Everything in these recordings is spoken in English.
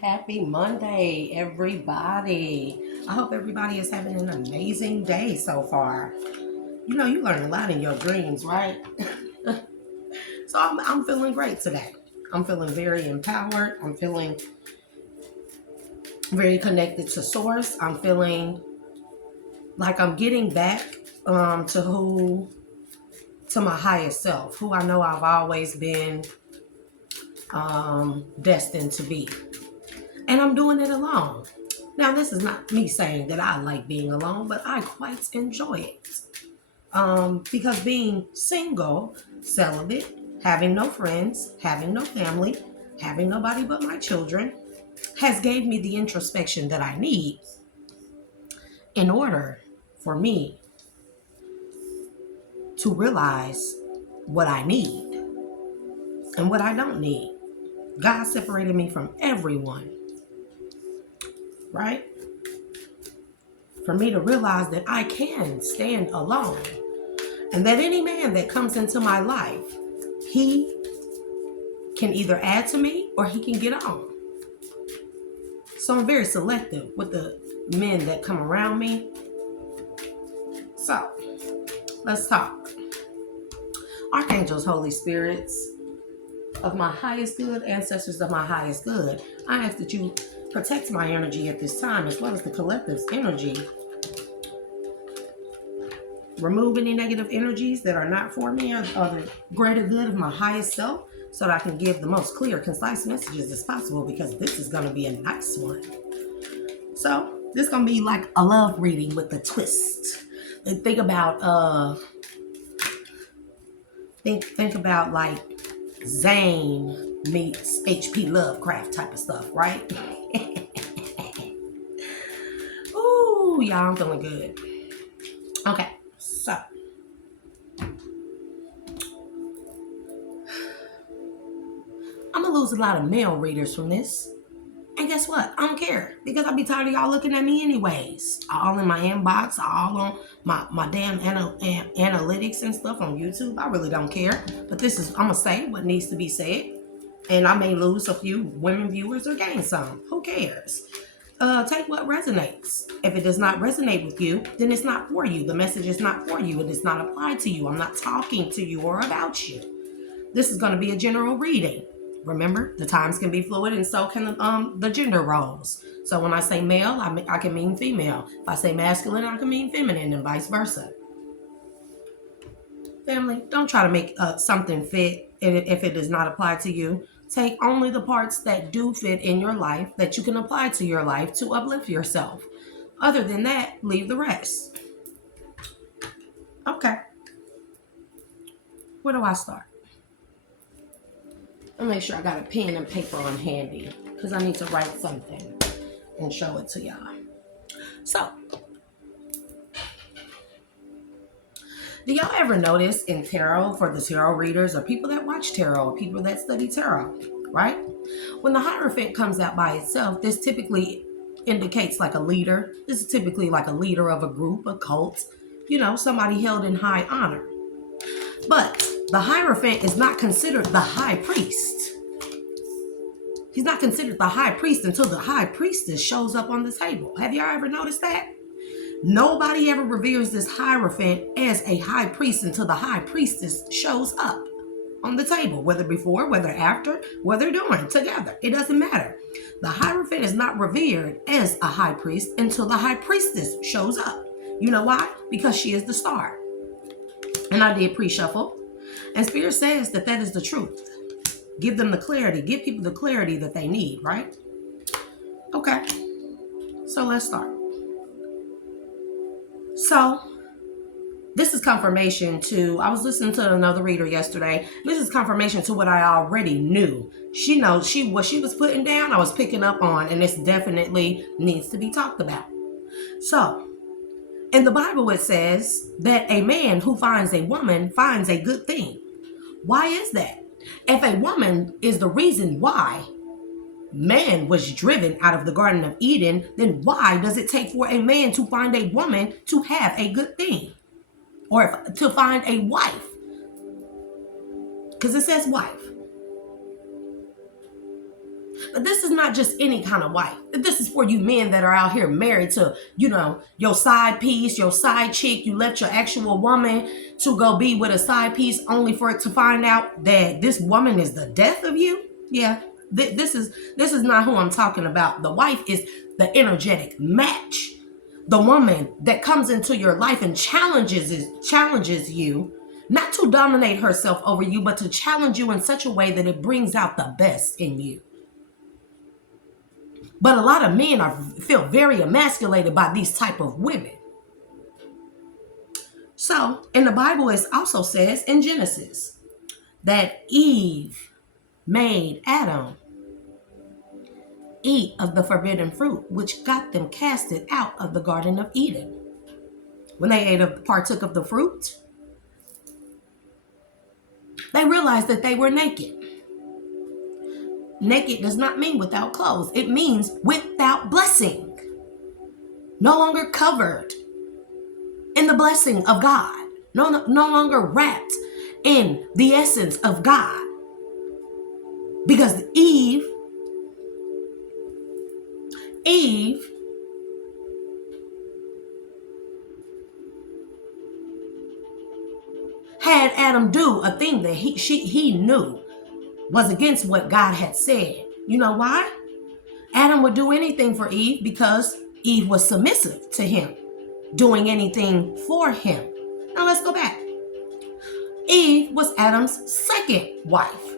Happy Monday, everybody. I hope everybody is having an amazing day so far. You know, you learn a lot in your dreams, right? So I'm feeling great today. I'm feeling very empowered. I'm feeling very connected to source. I'm feeling like I'm getting back to my highest self, who I know I've always been destined to be. And I'm doing it alone. Now, this is not me saying that I like being alone, but I quite enjoy it. Because being single, celibate, having no friends, having no family, having nobody but my children, has gave me the introspection that I need in order for me to realize what I need and what I don't need. God separated me from everyone, right? For me to realize that I can stand alone and that any man that comes into my life, he can either add to me or he can get on. So I'm very selective with the men that come around me. So let's talk. Archangels, Holy Spirits of my highest good, ancestors of my highest good, I ask that you protect my energy at this time as well as the collective's energy. Remove any negative energies that are not for me or the greater good of my highest self so that I can give the most clear, concise messages as possible, because this is going to be a nice one. So this is going to be like a love reading with a twist. And think about think about like Zane meets H.P. Lovecraft type of stuff, right? Ooh, y'all, I'm feeling good. Okay, so I'm gonna lose a lot of male readers from this. And guess what? I don't care, because I'll be tired of y'all looking at me anyways. All in my inbox, all on my damn analytics and stuff on YouTube. I really don't care. But this is, I'm going to say what needs to be said. And I may lose a few women viewers or gain some. Who cares? Take what resonates. If it does not resonate with you, then it's not for you. The message is not for you. It is not applied to you. I'm not talking to you or about you. This is going to be a general reading. Remember, the times can be fluid, and so can the gender roles. So when I say male, I can mean female. If I say masculine, I can mean feminine, and vice versa. Family, don't try to make something fit if it does not apply to you. Take only the parts that do fit in your life, that you can apply to your life to uplift yourself. Other than that, leave the rest. Okay. Where do I start? I'll make sure I got a pen and paper on handy, because I need to write something and show it to y'all. So, do y'all ever notice in tarot, for the tarot readers or people that watch tarot or people that study tarot, right? When the Hierophant comes out by itself, this typically indicates like a leader. This is typically like a leader of a group, a cult, somebody held in high honor. But the Hierophant is not considered the high priest. He's not considered the high priest until the high priestess shows up on the table. Have y'all ever noticed that? Nobody ever reveres this Hierophant as a high priest until the high priestess shows up on the table, whether before, whether after, whether during, together. It doesn't matter. The Hierophant is not revered as a high priest until the high priestess shows up. You know why? Because she is the star. And I did pre-shuffle. And Spirit says that is the truth. Give them the clarity. Give people the clarity that they need, right? Okay. So let's start. So this is confirmation to, I was listening to another reader yesterday. This is confirmation to what I already knew. She knows what she was putting down, I was picking up on, and this definitely needs to be talked about. So in the Bible, it says that a man who finds a woman finds a good thing. Why is that? If a woman is the reason why man was driven out of the Garden of Eden, then why does it take for a man to find a woman to have a good thing? Or to find a wife? Because it says wife. But this is not just any kind of wife. This is for you men that are out here married to, your side piece, your side chick. You left your actual woman to go be with a side piece only for it to find out that this woman is the death of you. Yeah, this is not who I'm talking about. The wife is the energetic match. The woman that comes into your life and challenges you, not to dominate herself over you, but to challenge you in such a way that it brings out the best in you. But a lot of men feel very emasculated by these type of women. So in the Bible, it also says in Genesis that Eve made Adam eat of the forbidden fruit, which got them casted out of the Garden of Eden. When they partook of the fruit, they realized that they were naked. Naked does not mean without clothes. It means without blessing. No longer covered in the blessing of God. No longer wrapped in the essence of God. Because Eve had Adam do a thing that he knew was against what God had said. You know why? Adam would do anything for Eve because Eve was submissive to him, doing anything for him. Now let's go back. Eve was Adam's second wife.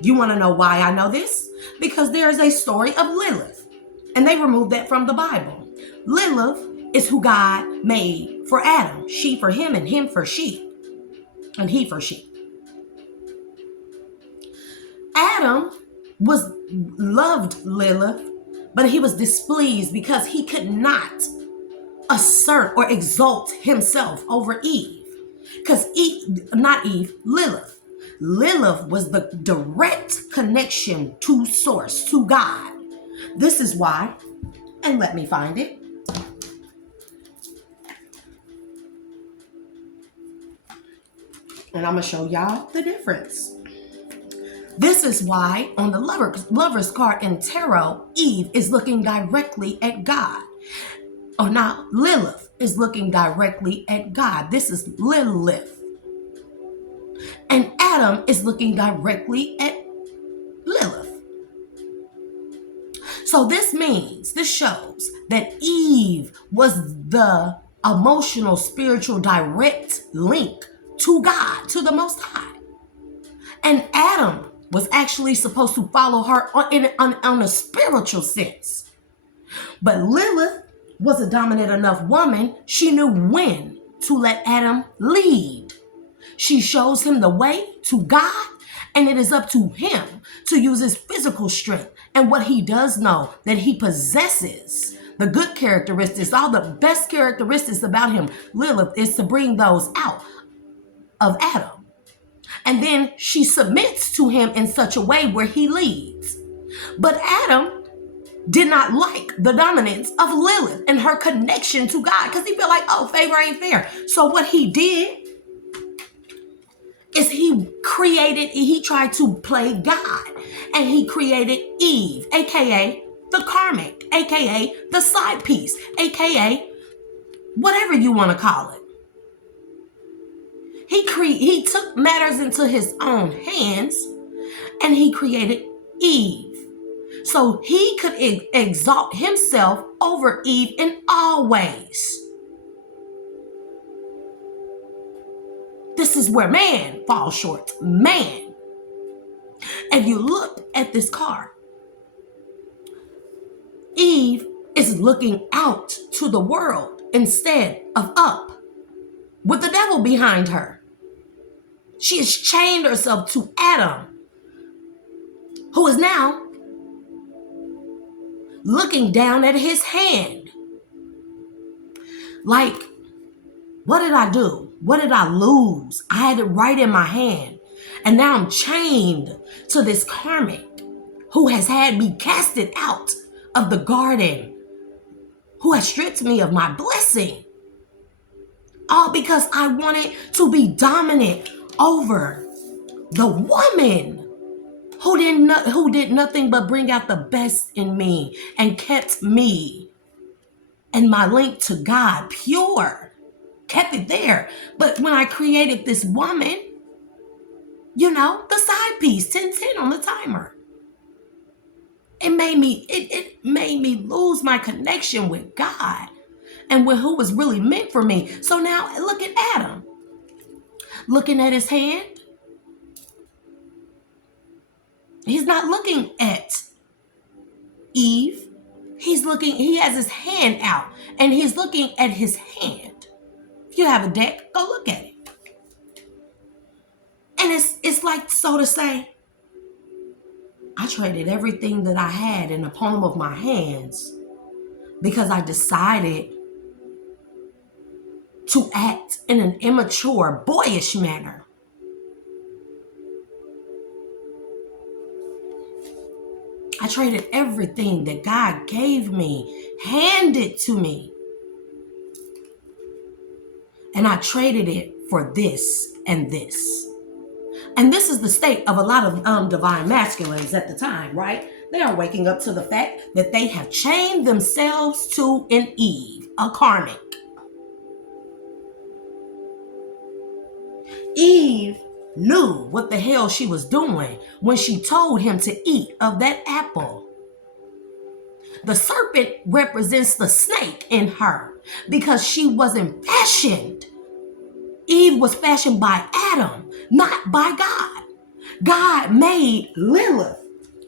You want to know why I know this? Because there is a story of Lilith, and they removed that from the Bible. Lilith is who God made for Adam. She for him, and him for she, and he for she. Adam loved Lilith, but he was displeased because he could not assert or exalt himself over Eve. Because Lilith. Lilith was the direct connection to source, to God. This is why, and let me find it. And I'm going to show y'all the difference. This is why on the lover's card in tarot, Eve is looking directly at God. Or now Lilith is looking directly at God. This is Lilith. And Adam is looking directly at Lilith. So this shows that Eve was the emotional, spiritual, direct link to God, to the Most High. And Adam was actually supposed to follow her on a spiritual sense. But Lilith was a dominant enough woman. She knew when to let Adam lead. She shows him the way to God, and it is up to him to use his physical strength and what he does know that he possesses. The good characteristics, all the best characteristics about him, Lilith, is to bring those out of Adam. And then she submits to him in such a way where he leads. But Adam did not like the dominance of Lilith and her connection to God because he felt like, oh, favor ain't fair. So what he did is he tried to play God, and he created Eve, aka the karmic, aka the side piece, aka whatever you want to call it. He took matters into his own hands, and he created Eve. So he could exalt himself over Eve in all ways. This is where man falls short. Man. If you look at this card, Eve is looking out to the world instead of up, with the devil behind her. She has chained herself to Adam, who is now looking down at his hand. Like, what did I do? What did I lose? I had it right in my hand. And now I'm chained to this karmic who has had me casted out of the garden, who has stripped me of my blessing. All because I wanted to be dominant over the woman who did nothing but bring out the best in me and kept me and my link to God pure, kept it there. But when I created this woman, the side piece, 1010 on the timer, it made me lose my connection with God and with who was really meant for me. So now look at Adam, looking at his hand. He's not looking at Eve. He has his hand out and he's looking at his hand. If you have a deck, go look at it. And it's like, so to say, I traded everything that I had in the palm of my hands because I decided to act in an immature, boyish manner. I traded everything that God gave me, handed to me. And I traded it for this and this. And this is the state of a lot of divine masculines at the time, right? They are waking up to the fact that they have chained themselves to an Eve, a karmic. Eve knew what the hell she was doing when she told him to eat of that apple. The serpent represents the snake in her because she wasn't fashioned. Eve was fashioned by Adam, not by God. God made Lilith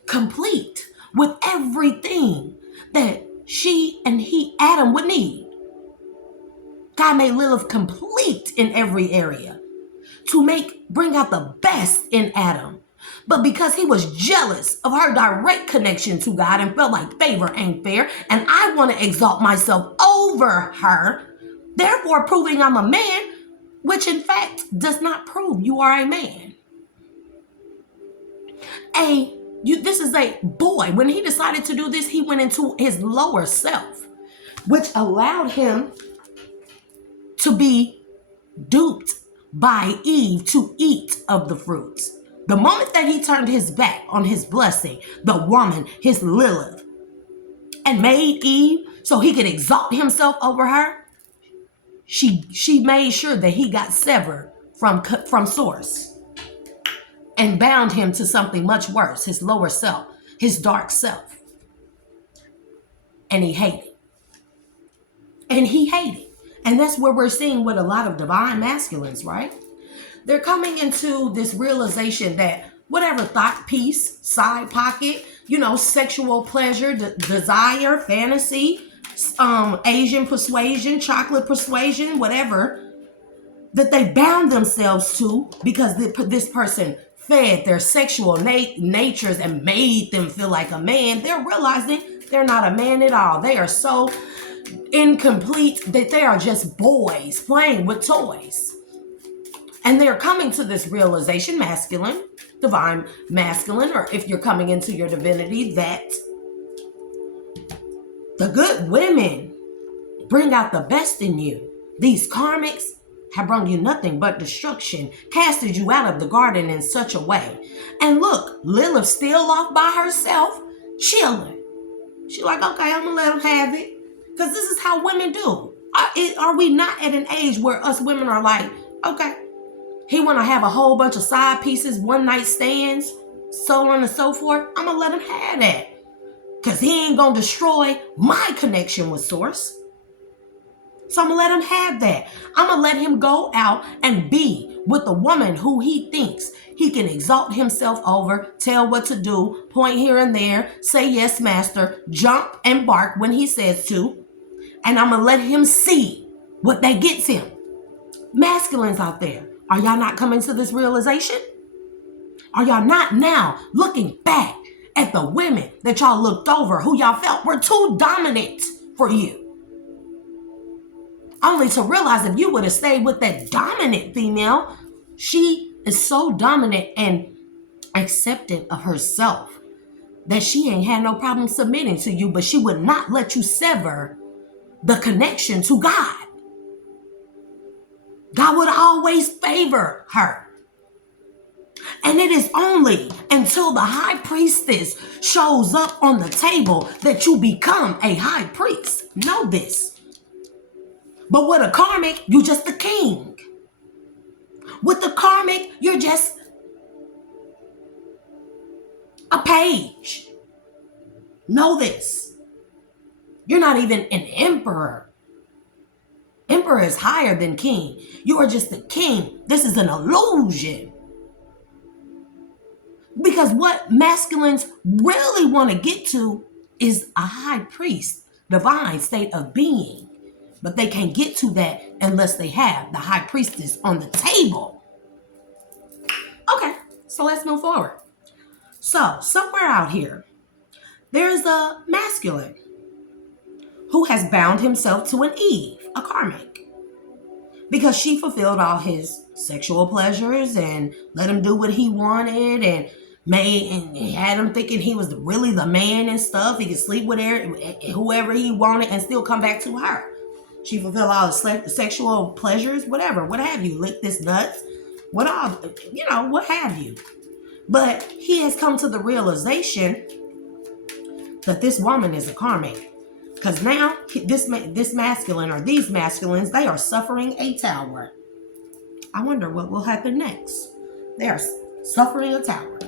complete with everything that she and Adam would need. God made Lilith complete in every area to bring out the best in Adam. But because he was jealous of her direct connection to God and felt like favor ain't fair, and I want to exalt myself over her, therefore proving I'm a man, which in fact does not prove you are a man. This is a boy. When he decided to do this, he went into his lower self, which allowed him to be duped by Eve to eat of the fruits. The moment that he turned his back on his blessing, the woman, his Lilith, and made Eve so he could exalt himself over her, she made sure that he got severed from source and bound him to something much worse, his lower self, his dark self. And he hated. And that's where we're seeing with a lot of divine masculines, right? They're coming into this realization that whatever thought piece, side pocket, sexual pleasure, desire, fantasy, Asian persuasion, chocolate persuasion, whatever, that they bound themselves to because this person fed their sexual natures and made them feel like a man, they're realizing they're not a man at all. They are so incomplete that they are just boys playing with toys. And they're coming to this realization, masculine, divine masculine, or if you're coming into your divinity, that the good women bring out the best in you. These karmics have brought you nothing but destruction, casted you out of the garden in such a way. And look, Lilith still off by herself, chilling. She's like, okay, I'm going to let them have it. Because this is how women do. Are we not at an age where us women are like, okay, he want to have a whole bunch of side pieces, one night stands, so on and so forth. I'm going to let him have that. Because he ain't going to destroy my connection with source. So I'm going to let him have that. I'm going to let him go out and be with the woman who he thinks he can exalt himself over, tell what to do, point here and there, say yes, master, jump and bark when he says to. And I'm going to let him see what that gets him. Masculines out there, are y'all not coming to this realization? Are y'all not now looking back at the women that y'all looked over, who y'all felt were too dominant for you? Only to realize if you would have stayed with that dominant female, she is so dominant and acceptant of herself that she ain't had no problem submitting to you, but she would not let you sever the connection to God. God would always favor her. And it is only until the high priestess shows up on the table that you become a high priest. Know this. But with a karmic, you're just a king. With the karmic, you're just a page. Know this. You're not even an emperor. Emperor is higher than king. You are just a king. This is an illusion. Because what masculines really want to get to is a high priest, divine state of being. But they can't get to that unless they have the high priestess on the table. Okay, so let's move forward. So, somewhere out here, there's a masculine who has bound himself to an Eve, a karmic, because she fulfilled all his sexual pleasures and let him do what he wanted and had him thinking he was really the man and stuff. He could sleep with whoever he wanted and still come back to her. She fulfilled all the sexual pleasures, whatever, what have you, licked his nuts, what have you. But he has come to the realization that this woman is a karmic. Because now this masculine or these masculines, they are suffering a tower. I wonder what will happen next. They are suffering a tower.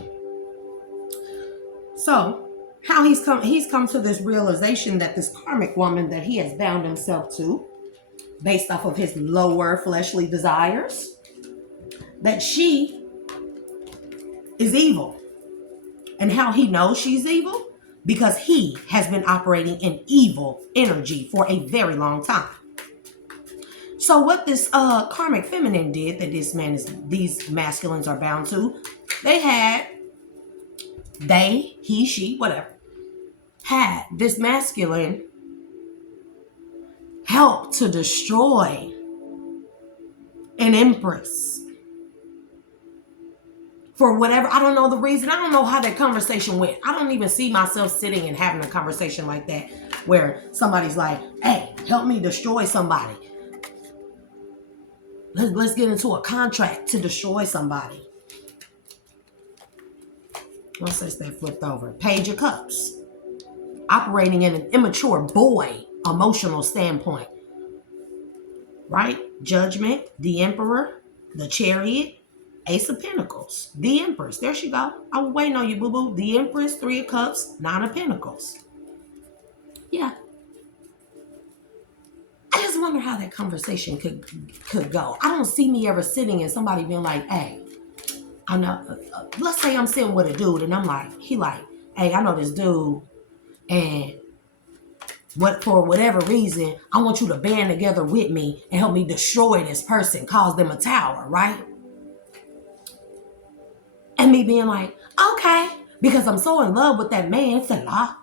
So how he's come to this realization that this karmic woman that he has bound himself to, based off of his lower fleshly desires, that she is evil. And how he knows she's evil? Because he has been operating in evil energy for a very long time. So what this karmic feminine did that these masculines are bound to, he, she, whatever, had this masculine help to destroy an empress. For whatever, I don't know the reason. I don't know how that conversation went. I don't even see myself sitting and having a conversation like that where somebody's like, hey, help me destroy somebody. Let's get into a contract to destroy somebody. What's this that flipped over? Page of Cups. Operating in an immature boy emotional standpoint. Right? Judgment, the Emperor, the Chariot, Ace of Pentacles, the Empress. There she go. I was waiting on you, boo-boo. The Empress, Three of Cups, Nine of Pentacles. Yeah. I just wonder how that conversation could go. I don't see me ever sitting and somebody being like, hey, I know, let's say I'm sitting with a dude and I'm like, hey, I know this dude and for whatever reason, I want you to band together with me and help me destroy this person, cause them a tower, right? And me being like, okay, because I'm so in love with that man, that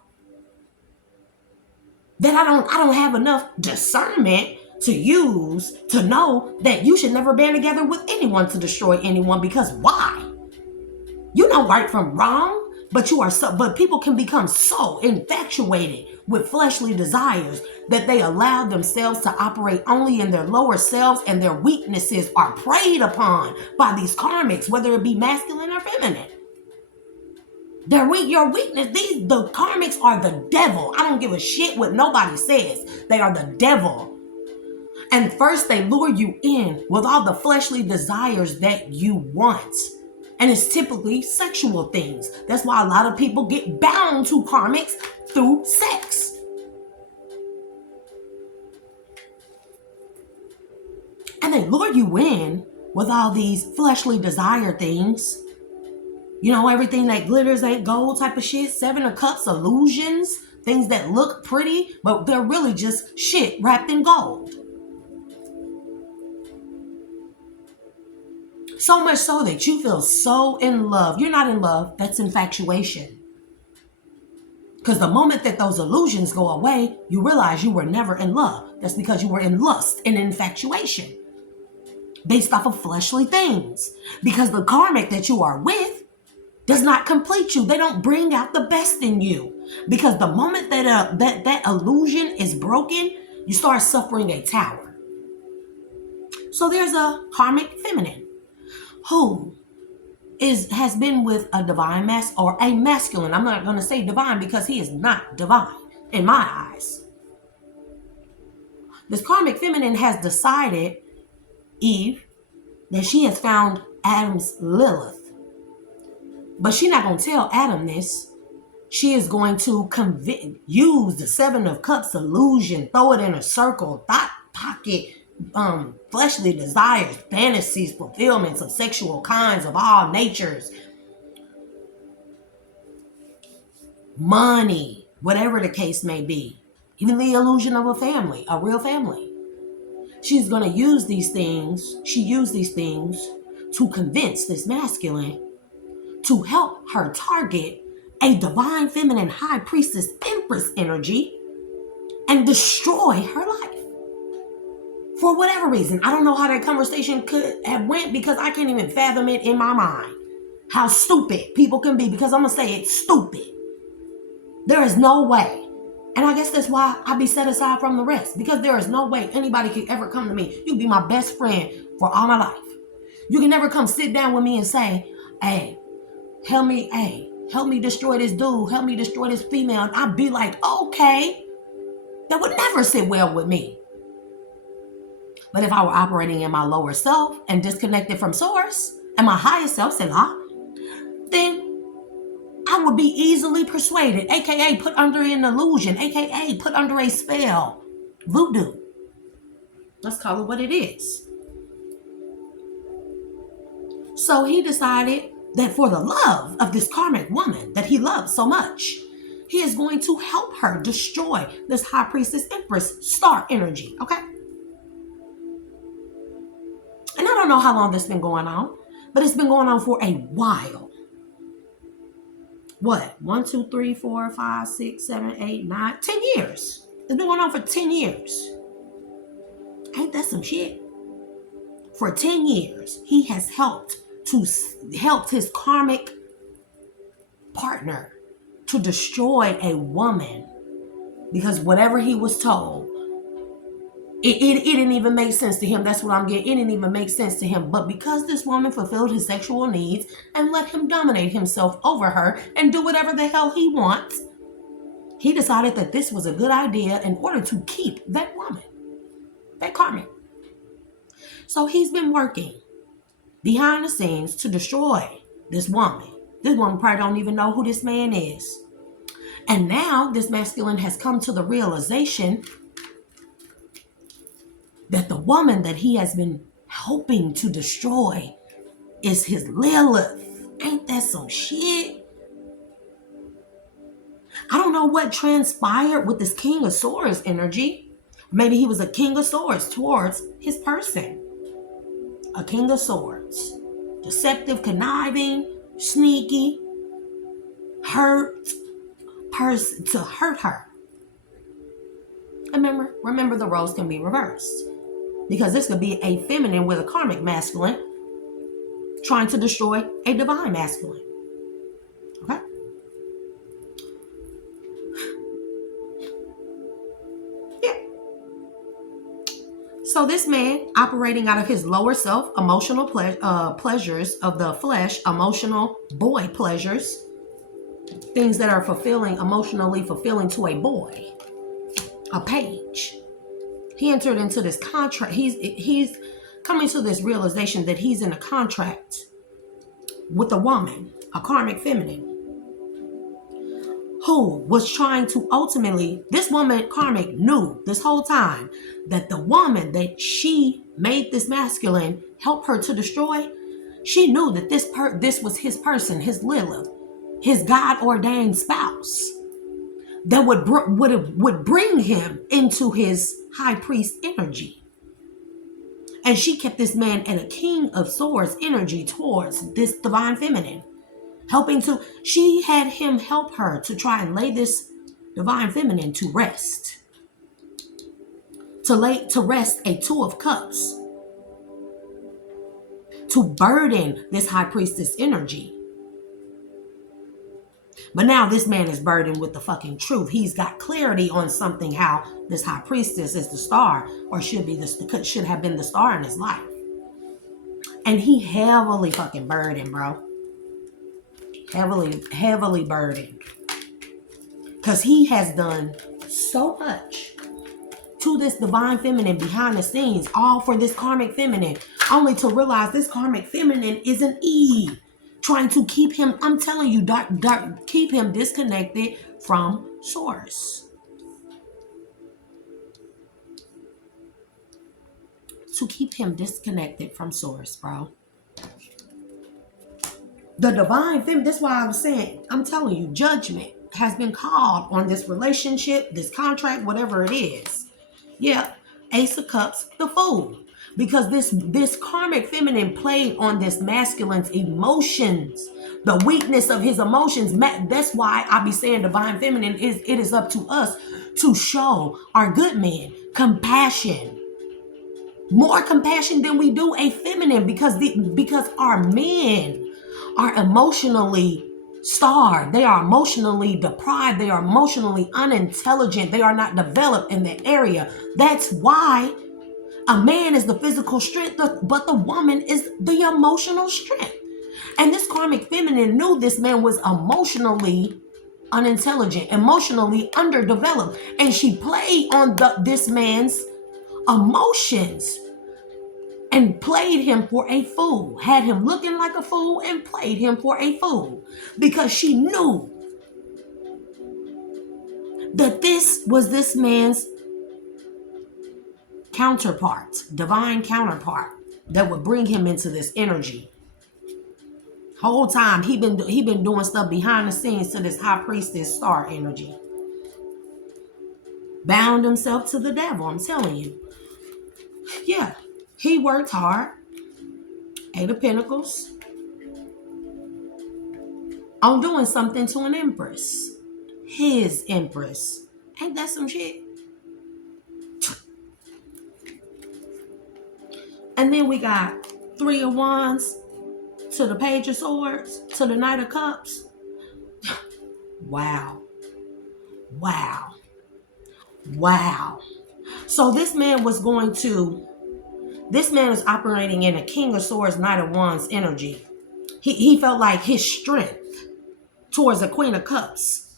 I don't have enough discernment to use to know that you should never band together with anyone to destroy anyone, because why? You know right from wrong, but people can become so infatuated with fleshly desires that they allow themselves to operate only in their lower selves, and their weaknesses are preyed upon by these karmics, whether it be masculine or feminine. Your weakness, the karmics are the devil. I don't give a shit what nobody says. They are the devil. And first they lure you in with all the fleshly desires that you want. And it's typically sexual things. That's why a lot of people get bound to karmics through sex. And they lure you in with all these fleshly desire things. You know, everything that glitters ain't gold type of shit. Seven of Cups, illusions, things that look pretty, but they're really just shit wrapped in gold. So much so that you feel so in love. You're not in love. That's infatuation. Because the moment that those illusions go away, you realize you were never in love. That's because you were in lust and infatuation. Based off of fleshly things. Because the karmic that you are with does not complete you. They don't bring out the best in you. Because the moment that illusion is broken, you start suffering a tower. So there's a karmic feminine who has been with a divine or a masculine. I'm not going to say divine because he is not divine in my eyes. This karmic feminine has decided, Eve, that she has found Adam's Lilith. But she's not going to tell Adam this. She is going to use the Seven of Cups illusion, throw it in a circle, thought pocket, fleshly desires, fantasies, fulfillments of sexual kinds of all natures, money, whatever the case may be, even the illusion of a family, a real family. She's going to use these things. She used these things to convince this masculine to help her target a divine feminine high priestess empress energy and destroy her life. For whatever reason, I don't know how that conversation could have went because I can't even fathom it in my mind. How stupid people can be, because I'm going to say it's stupid. There is no way. And I guess that's why I be set aside from the rest, because there is no way anybody could ever come to me. You can be my best friend for all my life. You can never come sit down with me and say, hey, help me destroy this dude. Help me destroy this female. And I'd be like, okay. That would never sit well with me. But if I were operating in my lower self and disconnected from source and my higher self, Selah, then I would be easily persuaded, aka put under an illusion, aka put under a spell, voodoo. Let's call it what it is. So he decided that for the love of this karmic woman that he loves so much, he is going to help her destroy this high priestess empress star energy, okay? And I don't know how long this has been going on, but it's been going on for a while. What? 1, 2, 3, 4, 5, 6, 7, 8, 9, 10 years. It's been going on for 10 years. Ain't that some shit? For 10 years, he has helped his karmic partner to destroy a woman, because whatever he was told, it didn't even make sense to him. That's what I'm getting. It didn't even make sense to him. But because this woman fulfilled his sexual needs and let him dominate himself over her and do whatever the hell he wants, he decided that this was a good idea in order to keep that woman, that karmic. So he's been working behind the scenes to destroy this woman. This woman probably don't even know who this man is. And now this masculine has come to the realization that the woman that he has been helping to destroy is his Lilith. Ain't that some shit? I don't know what transpired with this King of Swords energy. Maybe he was a King of Swords towards his person. A King of Swords. Deceptive, conniving, sneaky, hurt person to hurt her. Remember the roles can be reversed. Because this could be a feminine with a karmic masculine trying to destroy a divine masculine. Okay? Yeah. So this man operating out of his lower self, emotional pleasures of the flesh, emotional boy pleasures, things that are emotionally fulfilling to a boy, a page. He entered into this contract. He's coming to this realization that he's in a contract with a woman, a karmic feminine, who was trying to ultimately, this woman karmic knew this whole time that the woman that she made this masculine help her to destroy, she knew that this was his person, his Lilith, his God-ordained spouse that would bring him into his high priest energy. And she kept this man at a King of Swords energy towards this divine feminine, she had him help her to try and lay this divine feminine to rest. To rest a Two of Cups. To burden this high priestess energy. But now this man is burdened with the fucking truth. He's got clarity on something, how this high priestess is the star, or should have been the star in his life. And he heavily fucking burdened, bro. heavily burdened. Because he has done so much to this divine feminine behind the scenes, all for this karmic feminine, only to realize this karmic feminine is an Eve, trying to keep him, I'm telling you, keep him disconnected from source. To keep him disconnected from source, bro. The divine feminine, that's why I was saying, I'm telling you, judgment has been called on this relationship, this contract, whatever it is. Yeah, Ace of Cups, the Fool. Because this karmic feminine played on this masculine's emotions, the weakness of his emotions. That's why I be saying divine feminine it is up to us to show our good men compassion. More compassion than we do a feminine, because our men are emotionally starved. They are emotionally deprived. They are emotionally unintelligent. They are not developed in the area. That's why a man is the physical strength, but the woman is the emotional strength. And this karmic feminine knew this man was emotionally unintelligent, emotionally underdeveloped. And she played on this man's emotions and played him for a fool, had him looking like a fool and played him for a fool, because she knew that this was this man's counterpart, divine counterpart, that would bring him into this energy. Whole time he been doing stuff behind the scenes to this high priestess star energy. Bound himself to the devil, I'm telling you. Yeah, he worked hard. Eight of Pentacles. On doing something to an empress. His empress. Ain't that some shit? And then we got Three of Wands to the Page of Swords to the Knight of Cups. Wow. Wow. Wow. So this man was operating in a King of Swords, Knight of Wands energy. He felt like his strength towards the Queen of Cups,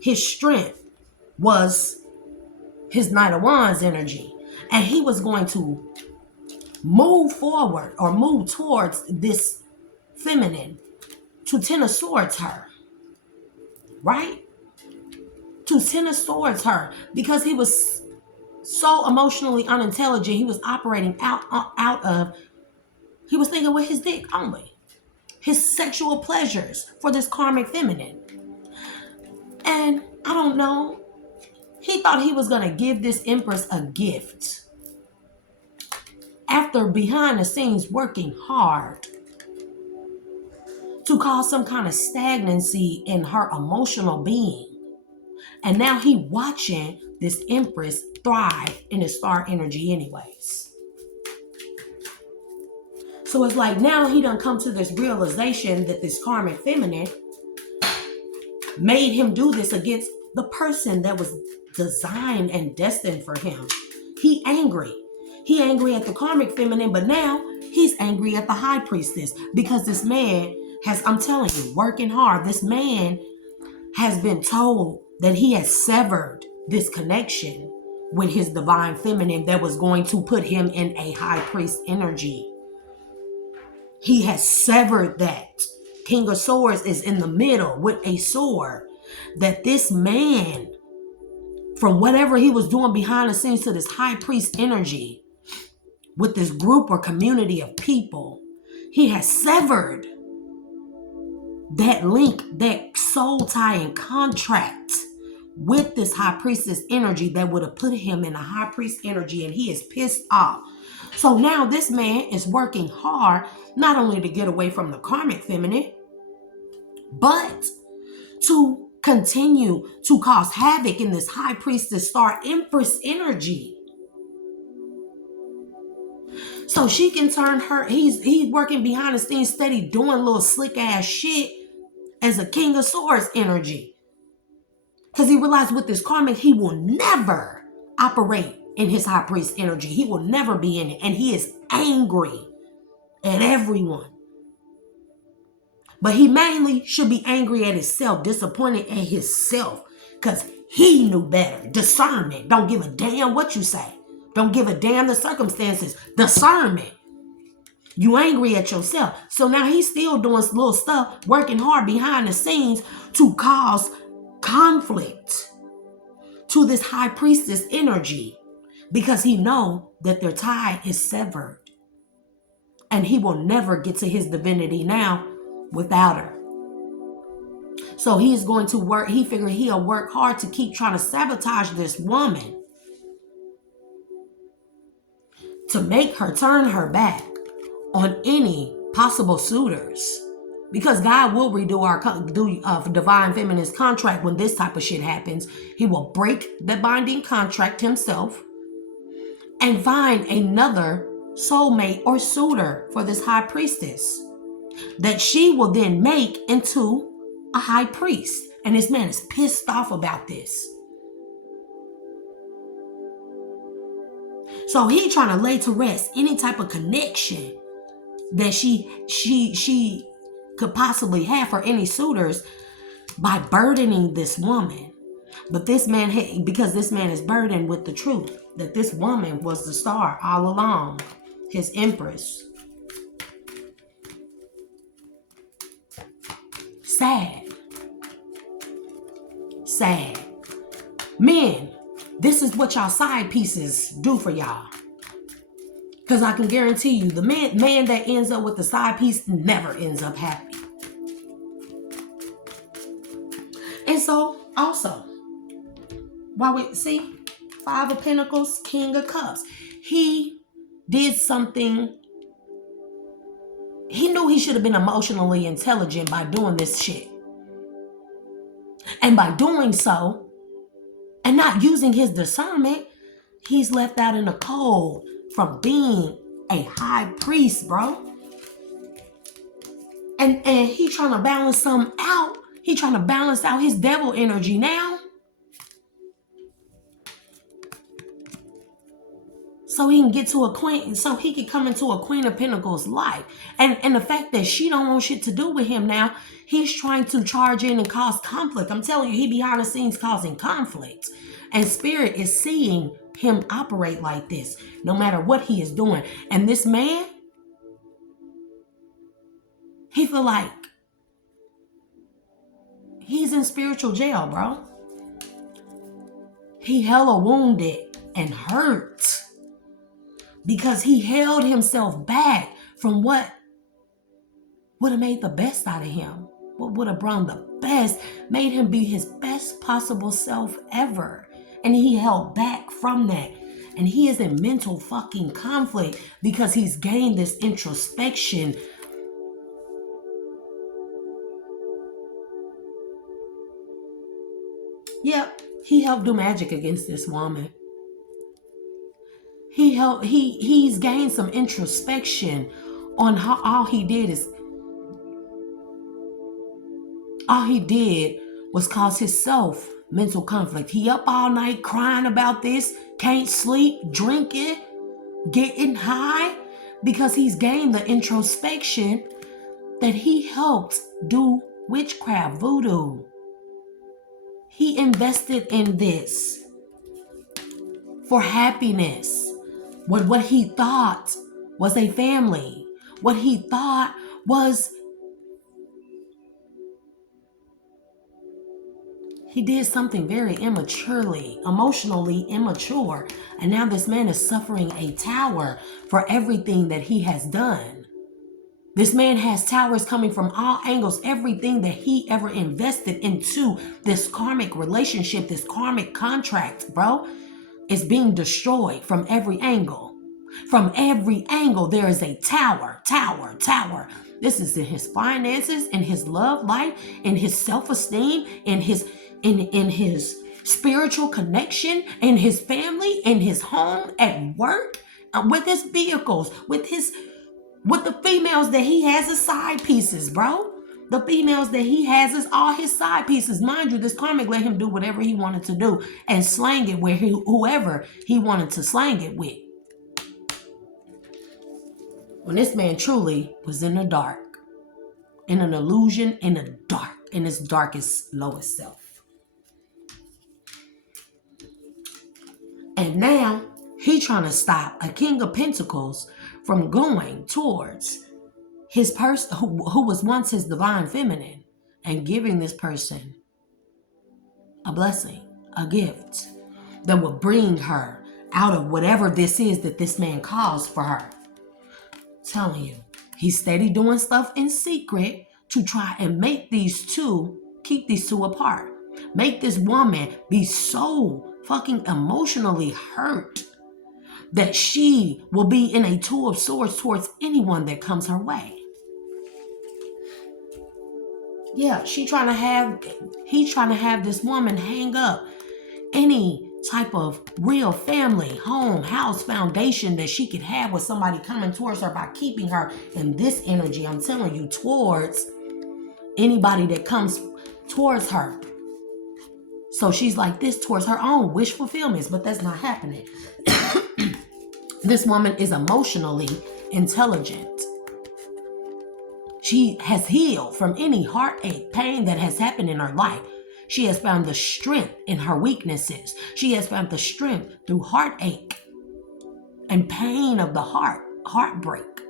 his strength was his Knight of Wands energy. And he was going to move forward or move towards this feminine to Ten of Swords her. Right? To Ten of Swords her. Because he was so emotionally unintelligent. He was operating out of, he was thinking with his dick only. His sexual pleasures for this karmic feminine. And I don't know. He thought he was going to give this empress a gift. After behind the scenes working hard to cause some kind of stagnancy in her emotional being. And now he watching this empress thrive in his star energy anyways. So it's like now he done come to this realization that this karmic feminine made him do this against the person that was designed and destined for him. He angry. He angry at the karmic feminine, but now he's angry at the high priestess because this man has, I'm telling you, working hard. This man has been told that he has severed this connection with his divine feminine that was going to put him in a high priest energy. He has severed that. King of Swords is in the middle with a sword. That this man, from whatever he was doing behind the scenes to this high priest energy, with this group or community of people, he has severed that link, that soul tie and contract with this high priestess energy that would have put him in a high priest energy, and he is pissed off. So now this man is working hard, not only to get away from the karmic feminine, but to continue to cause havoc in this high priestess star empress energy. So she can turn her, he's working behind the scenes steady doing little slick ass shit as a King of Swords energy. Because he realized with this karmic, he will never operate in his high priest energy. He will never be in it. And he is angry at everyone. But he mainly should be angry at himself, disappointed at himself, because he knew better. Discernment. Don't give a damn what you say. Don't give a damn the circumstances. Discernment. You angry at yourself. So now he's still doing little stuff, working hard behind the scenes to cause conflict to this high priestess energy, because he know that their tie is severed. And he will never get to his divinity now without her. So he's going to work. He figured he'll work hard to keep trying to sabotage this woman, to make her turn her back on any possible suitors. Because God will redo our divine feminist contract when this type of shit happens. He will break the binding contract himself and find another soulmate or suitor for this high priestess that she will then make into a high priest. And this man is pissed off about this. So he trying to lay to rest any type of connection that she could possibly have for any suitors by burdening this woman. But this man, because this man is burdened with the truth that this woman was the star all along, his empress. Sad. Sad. Men, this is what y'all side pieces do for y'all. Because I can guarantee you, the man that ends up with the side piece never ends up happy. And so, also, while we see, Five of Pentacles, King of Cups. He did something. He knew he should have been emotionally intelligent by doing this shit. And by doing so, and not using his discernment, he's left out in the cold from being a high priest, bro. And he trying to balance something out. He trying to balance out his devil energy now. So he can get to a queen, so he can come into a Queen of Pentacles life. And the fact that she don't want shit to do with him now, he's trying to charge in and cause conflict. I'm telling you, he behind the scenes causing conflict. And Spirit is seeing him operate like this, no matter what he is doing. And this man, he feel like he's in spiritual jail, bro. He hella wounded and hurt. Because he held himself back from what would have made the best out of him. What would have brought the best, made him be his best possible self ever. And he held back from that. And he is in mental fucking conflict because he's gained this introspection. Yep, he helped do magic against this woman. He's gained some introspection on how all he did was cause himself mental conflict. He up all night crying about this, can't sleep, drinking, getting high, because he's gained the introspection that he helped do witchcraft, voodoo. He invested in this for happiness. What he thought was a family. What he thought was... He did something very immaturely, emotionally immature. And now this man is suffering a tower for everything that he has done. This man has towers coming from all angles. Everything that he ever invested into this karmic relationship, this karmic contract, bro, is being destroyed from every angle. From every angle, there is a tower. This is in his finances, in his love life, in his self-esteem, in his spiritual connection, in his family, in his home, at work, with his vehicles, with the females that he has as side pieces, bro. The females that he has is all his side pieces. Mind you, this karmic let him do whatever he wanted to do and slang it with whoever he wanted to slang it with. When this man truly was in the dark in an illusion, in the dark, in its darkest, lowest self. And now he trying to stop a King of Pentacles from going towards his person who was once his divine feminine and giving this person a blessing, a gift that will bring her out of whatever this is that this man caused for her. Telling you, he's steady doing stuff in secret to try and make these two, keep these two apart. Make this woman be so fucking emotionally hurt that she will be in a two of swords towards anyone that comes her way. Yeah, he's trying to have this woman hang up any type of real family, home, house, foundation that she could have with somebody coming towards her by keeping her in this energy, I'm telling you, towards anybody that comes towards her. So she's like this towards her own wish fulfillments, but that's not happening. This woman is emotionally intelligent. She has healed from any heartache, pain that has happened in her life. She has found the strength in her weaknesses. She has found the strength through heartache and pain of the heart, heartbreak.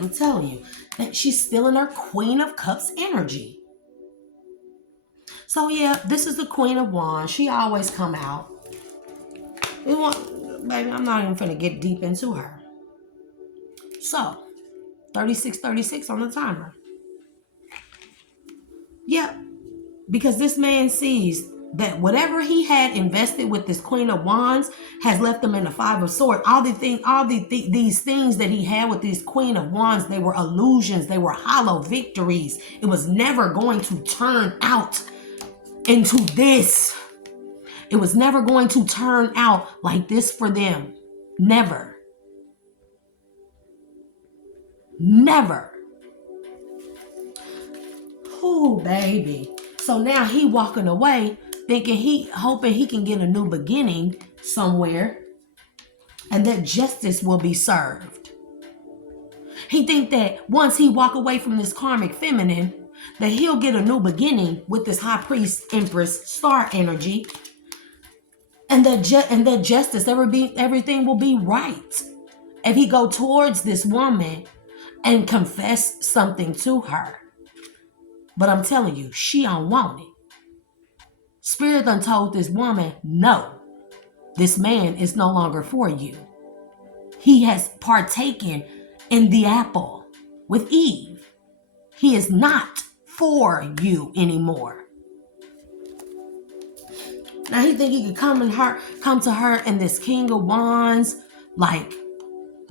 I'm telling you that she's still in her Queen of Cups energy. So yeah, this is the Queen of Wands. She always come out. Baby, I'm not even finna get deep into her. So, 36 on the timer. Yep. Because this man sees that whatever he had invested with this Queen of Wands has left him in the Five of Swords. These things that he had with this Queen of Wands, they were illusions. They were hollow victories. It was never going to turn out into this. It was never going to turn out like this for them. Never. Never. Oh, baby. So now he walking away hoping he can get a new beginning somewhere and that justice will be served. He think that once he walk away from this karmic feminine, that he'll get a new beginning with this high priest, empress, star energy, and that justice, everything will be right. If he go towards this woman and confess something to her. But I'm telling you, she don't want it. Spirit done told this woman, no, this man is no longer for you. He has partaken in the apple with Eve. He is not for you anymore. Now he think he could come to her in this King of Wands, like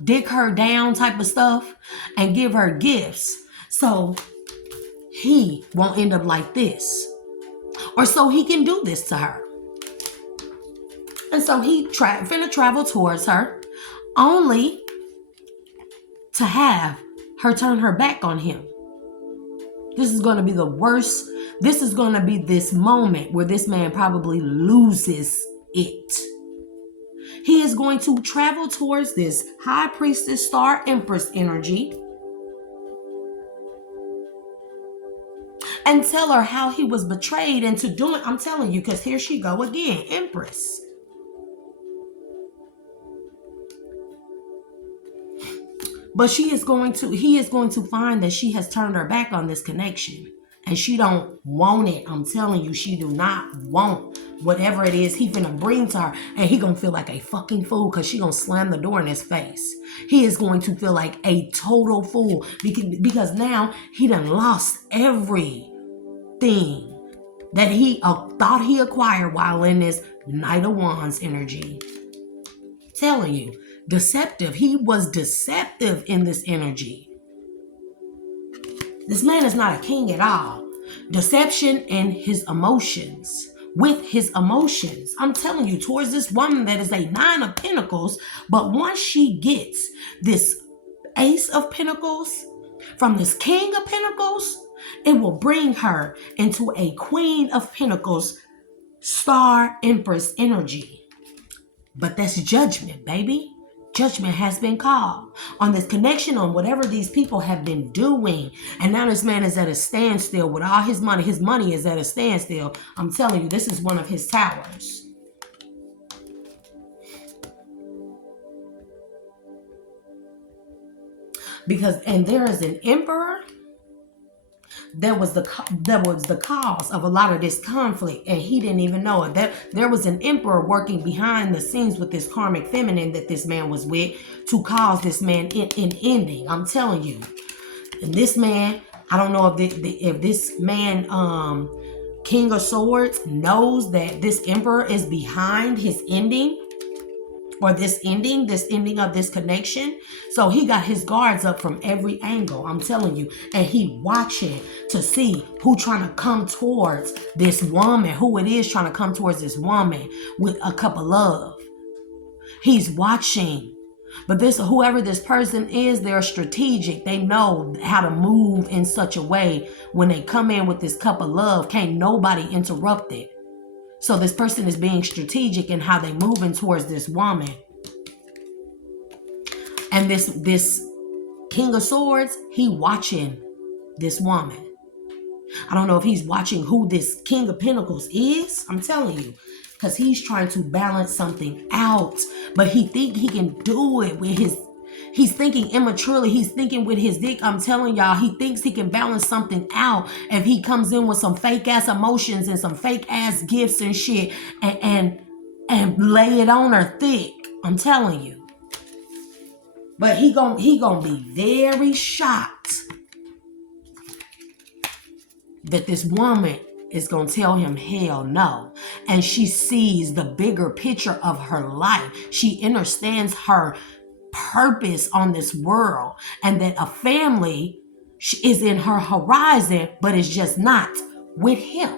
dick her down type of stuff and give her gifts. So he won't end up like this. Or so he can do this to her. And so he finna travel towards her only to have her turn her back on him. This is going to be the worst. This is going to be this moment where this man probably loses it. He is going to travel towards this high priestess, star empress energy and tell her how he was betrayed into doing. I'm telling you, because here she go again, empress. But he is going to find that she has turned her back on this connection. And she don't want it. I'm telling you, she do not want whatever it is he finna bring to her. And he gonna feel like a fucking fool because she gonna slam the door in his face. He is going to feel like a total fool because now he done lost everything that he thought he acquired while in this Knight of Wands energy. Telling you, deceptive. He was deceptive in this energy. This man is not a king at all. Deception in his emotions. With his emotions. I'm telling you, towards this woman that is a 9 of Pentacles, but once she gets this Ace of Pentacles from this King of Pentacles, it will bring her into a Queen of Pentacles, Star Empress energy. But that's judgment, baby. Judgment has been called on this connection, on whatever these people have been doing. And now this man is at a standstill with all his money. His money is at a standstill. I'm telling you, this is one of his towers. Because, and there is an emperor that was the cause of a lot of this conflict, and he didn't even know it. That there was an emperor working behind the scenes with this karmic feminine that this man was with to cause this man in ending. I'm telling you. And this man, I don't know if this man, King of Swords, knows that this emperor is behind his ending. Or this ending of this connection. So he got his guards up from every angle, I'm telling you. And he watching to see who trying to come towards this woman, who it is trying to come towards this woman with a cup of love. He's watching. But whoever this person is, they're strategic. They know how to move in such a way when they come in with this cup of love, can't nobody interrupt it. So this person is being strategic in how they moving towards this woman. And this King of Swords, he watching this woman. I don't know if he's watching who this King of Pentacles is. I'm telling you. Because he's trying to balance something out. But he think he can do it with his... He's thinking immaturely. He's thinking with his dick. I'm telling y'all, he thinks he can balance something out if he comes in with some fake ass emotions and some fake ass gifts and shit and lay it on her thick. I'm telling you. But he gonna be very shocked that this woman is gonna tell him hell no. And she sees the bigger picture of her life. She understands her purpose on this world, and that a family is in her horizon, but it's just not with him.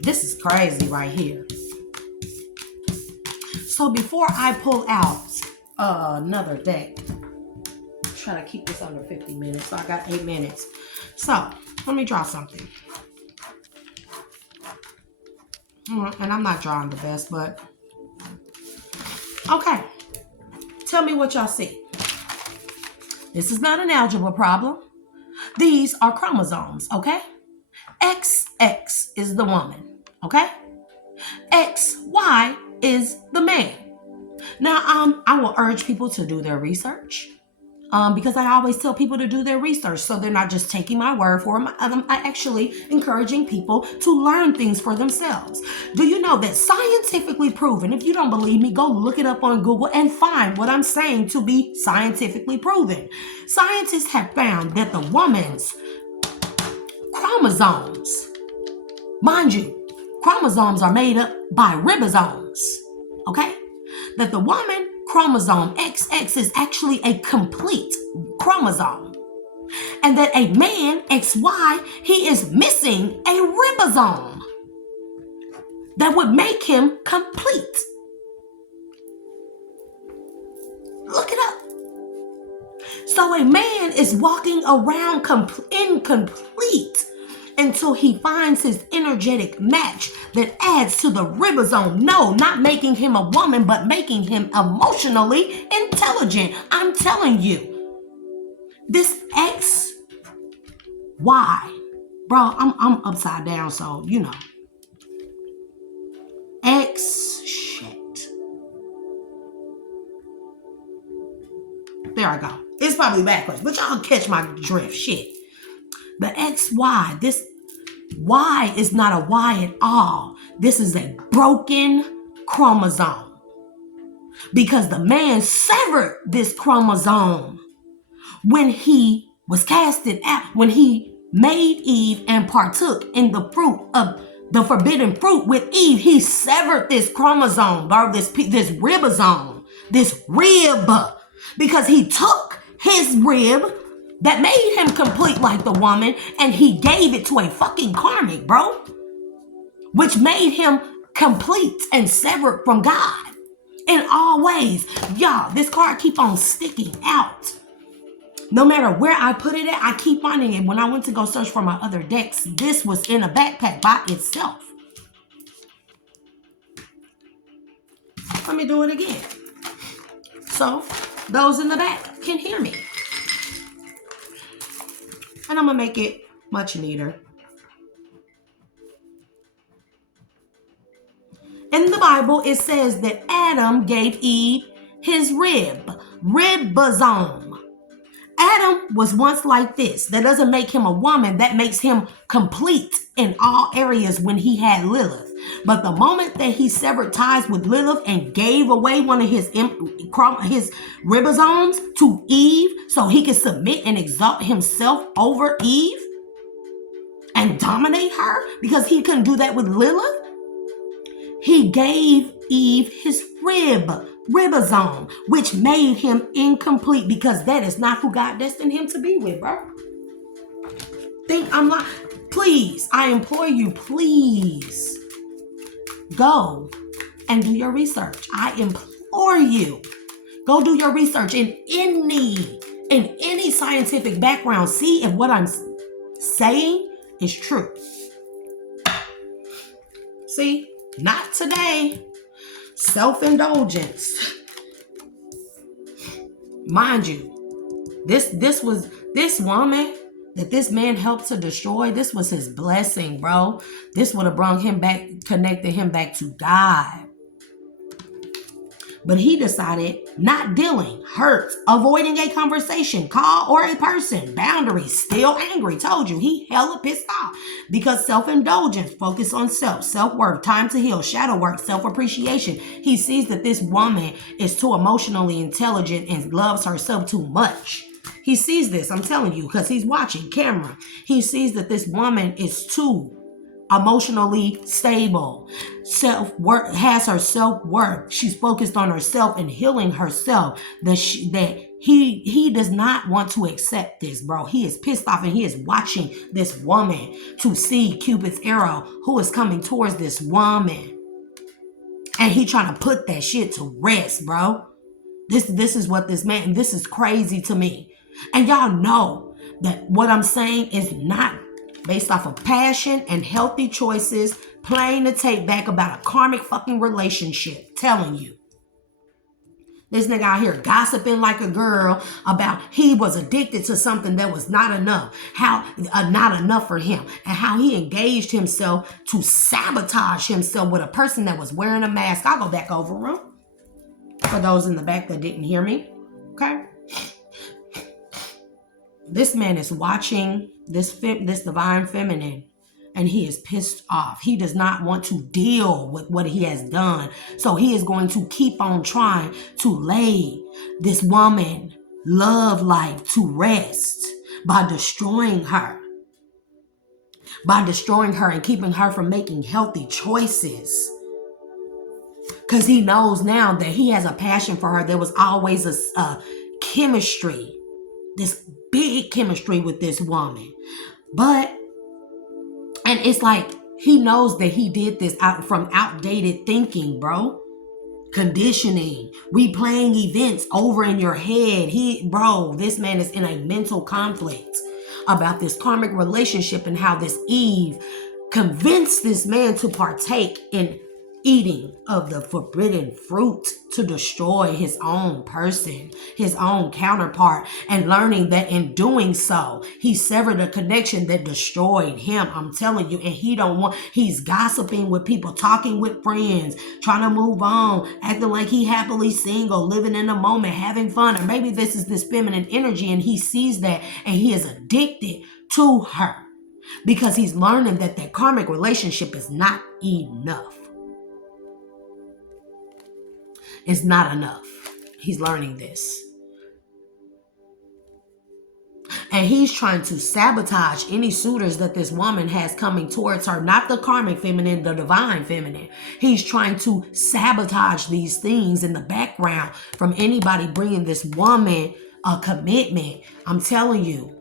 This is crazy right here. So before I pull out another deck, I'm trying to keep this under 50 minutes, so I got 8 minutes. So let me draw something. And I'm not drawing the best, but okay. Tell me what y'all see. This is not an algebra problem. These are chromosomes, okay? XX is the woman, okay? XY is the man. Now, I will urge people to do their research. Because I always tell people to do their research, so they're not just taking my word for them. I'm actually encouraging people to learn things for themselves. Do you know that scientifically proven, if you don't believe me, go look it up on Google and find what I'm saying to be scientifically proven. Scientists have found that the woman's chromosomes, mind you, chromosomes are made up by ribosomes, okay? That the woman chromosome XX is actually a complete chromosome. And that a man, XY, he is missing a ribosome that would make him complete. Look it up. So a man is walking around incomplete until he finds his energetic match that adds to the ribosome. No, not making him a woman, but making him emotionally intelligent. I'm telling you. This X, Y, bro, I'm upside down, so you know. X, shit. There I go. It's probably backwards, but y'all catch my drift, shit. The XY, this Y is not a Y at all. This is a broken chromosome. Because the man severed this chromosome when he was casted out, when he made Eve and partook in the fruit of the forbidden fruit with Eve. He severed this chromosome, or this ribosome, this rib, because he took his rib that made him complete like the woman, and he gave it to a fucking karmic, bro. Which made him complete and severed from God in all ways. Y'all, this card keep on sticking out. No matter where I put it at, I keep finding it. When I went to go search for my other decks, this was in a backpack by itself. Let me do it again. So those in the back can hear me. And I'm going to make it much neater. In the Bible, it says that Adam gave Eve his ribosome. Adam was once like this. That doesn't make him a woman. That makes him complete in all areas when he had Lilith. But the moment that he severed ties with Lilith and gave away one of his ribosomes to Eve so he could submit and exalt himself over Eve and dominate her because he couldn't do that with Lilith, he gave Eve his ribosome, which made him incomplete because that is not who God destined him to be with, bro. Please, I implore you, please go and do your research. I implore you, go do your research in any scientific background. See if what I'm saying is true. See, not today. Self-indulgence. Mind you, this woman that this man helped to destroy, this was his blessing, bro. This would have brought him back, connected him back to God. But he decided not dealing, hurts, avoiding a conversation, call, or a person, boundaries, still angry. Told you, he hella pissed off because self-indulgence, focus on self-worth, time to heal, shadow work, self-appreciation. He sees that this woman is too emotionally intelligent and loves herself too much. He sees this, I'm telling you, because he's watching camera. He sees that this woman is too emotionally stable, self-worth, has her self-worth. She's focused on herself and healing herself. That he does not want to accept this, bro. He is pissed off and he is watching this woman to see Cupid's arrow who is coming towards this woman. And he trying to put that shit to rest, bro. This is what this man, this is crazy to me. And y'all know that what I'm saying is not based off of passion and healthy choices, playing the tape back about a karmic fucking relationship. Telling you. This nigga out here gossiping like a girl about he was addicted to something that was not enough. How not enough for him. And how he engaged himself to sabotage himself with a person that was wearing a mask. I'll go back over them. For those in the back that didn't hear me. Okay? This man is watching this divine feminine and he is pissed off. He does not want to deal with what he has done. So he is going to keep on trying to lay this woman love life to rest by destroying her. By destroying her and keeping her from making healthy choices. Because he knows now that he has a passion for her. There was always a chemistry. This big chemistry with this woman. And it's like he knows that he did this from outdated thinking, bro. Conditioning, replaying events over in your head. This man is in a mental conflict about this karmic relationship and how this Eve convinced this man to partake in eating of the forbidden fruit to destroy his own person, his own counterpart, and learning that in doing so, he severed a connection that destroyed him. I'm telling you, and he's gossiping with people, talking with friends, trying to move on, acting like he happily single, living in the moment, having fun, or maybe this is this feminine energy, and he sees that, and he is addicted to her because he's learning that that karmic relationship is not enough. It's not enough. He's learning this. And he's trying to sabotage any suitors that this woman has coming towards her. Not the karmic feminine, the divine feminine. He's trying to sabotage these things in the background from anybody bringing this woman a commitment. I'm telling you.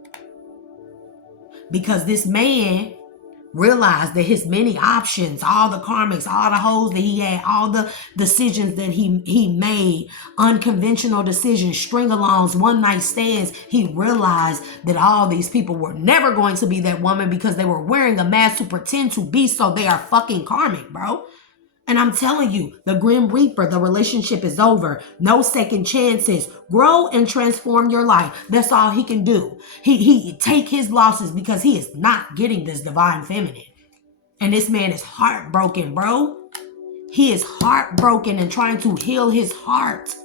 Because this man realized that his many options, all the karmics, all the hoes that he had, all the decisions that he made, unconventional decisions, string-alongs, one-night stands, he realized that all these people were never going to be that woman because they were wearing a mask to pretend to be, so they are fucking karmic, bro. And I'm telling you, the Grim Reaper, the relationship is over. No second chances. Grow and transform your life. That's all he can do. He take his losses because he is not getting this divine feminine. And this man is heartbroken, bro. He is heartbroken and trying to heal his heart.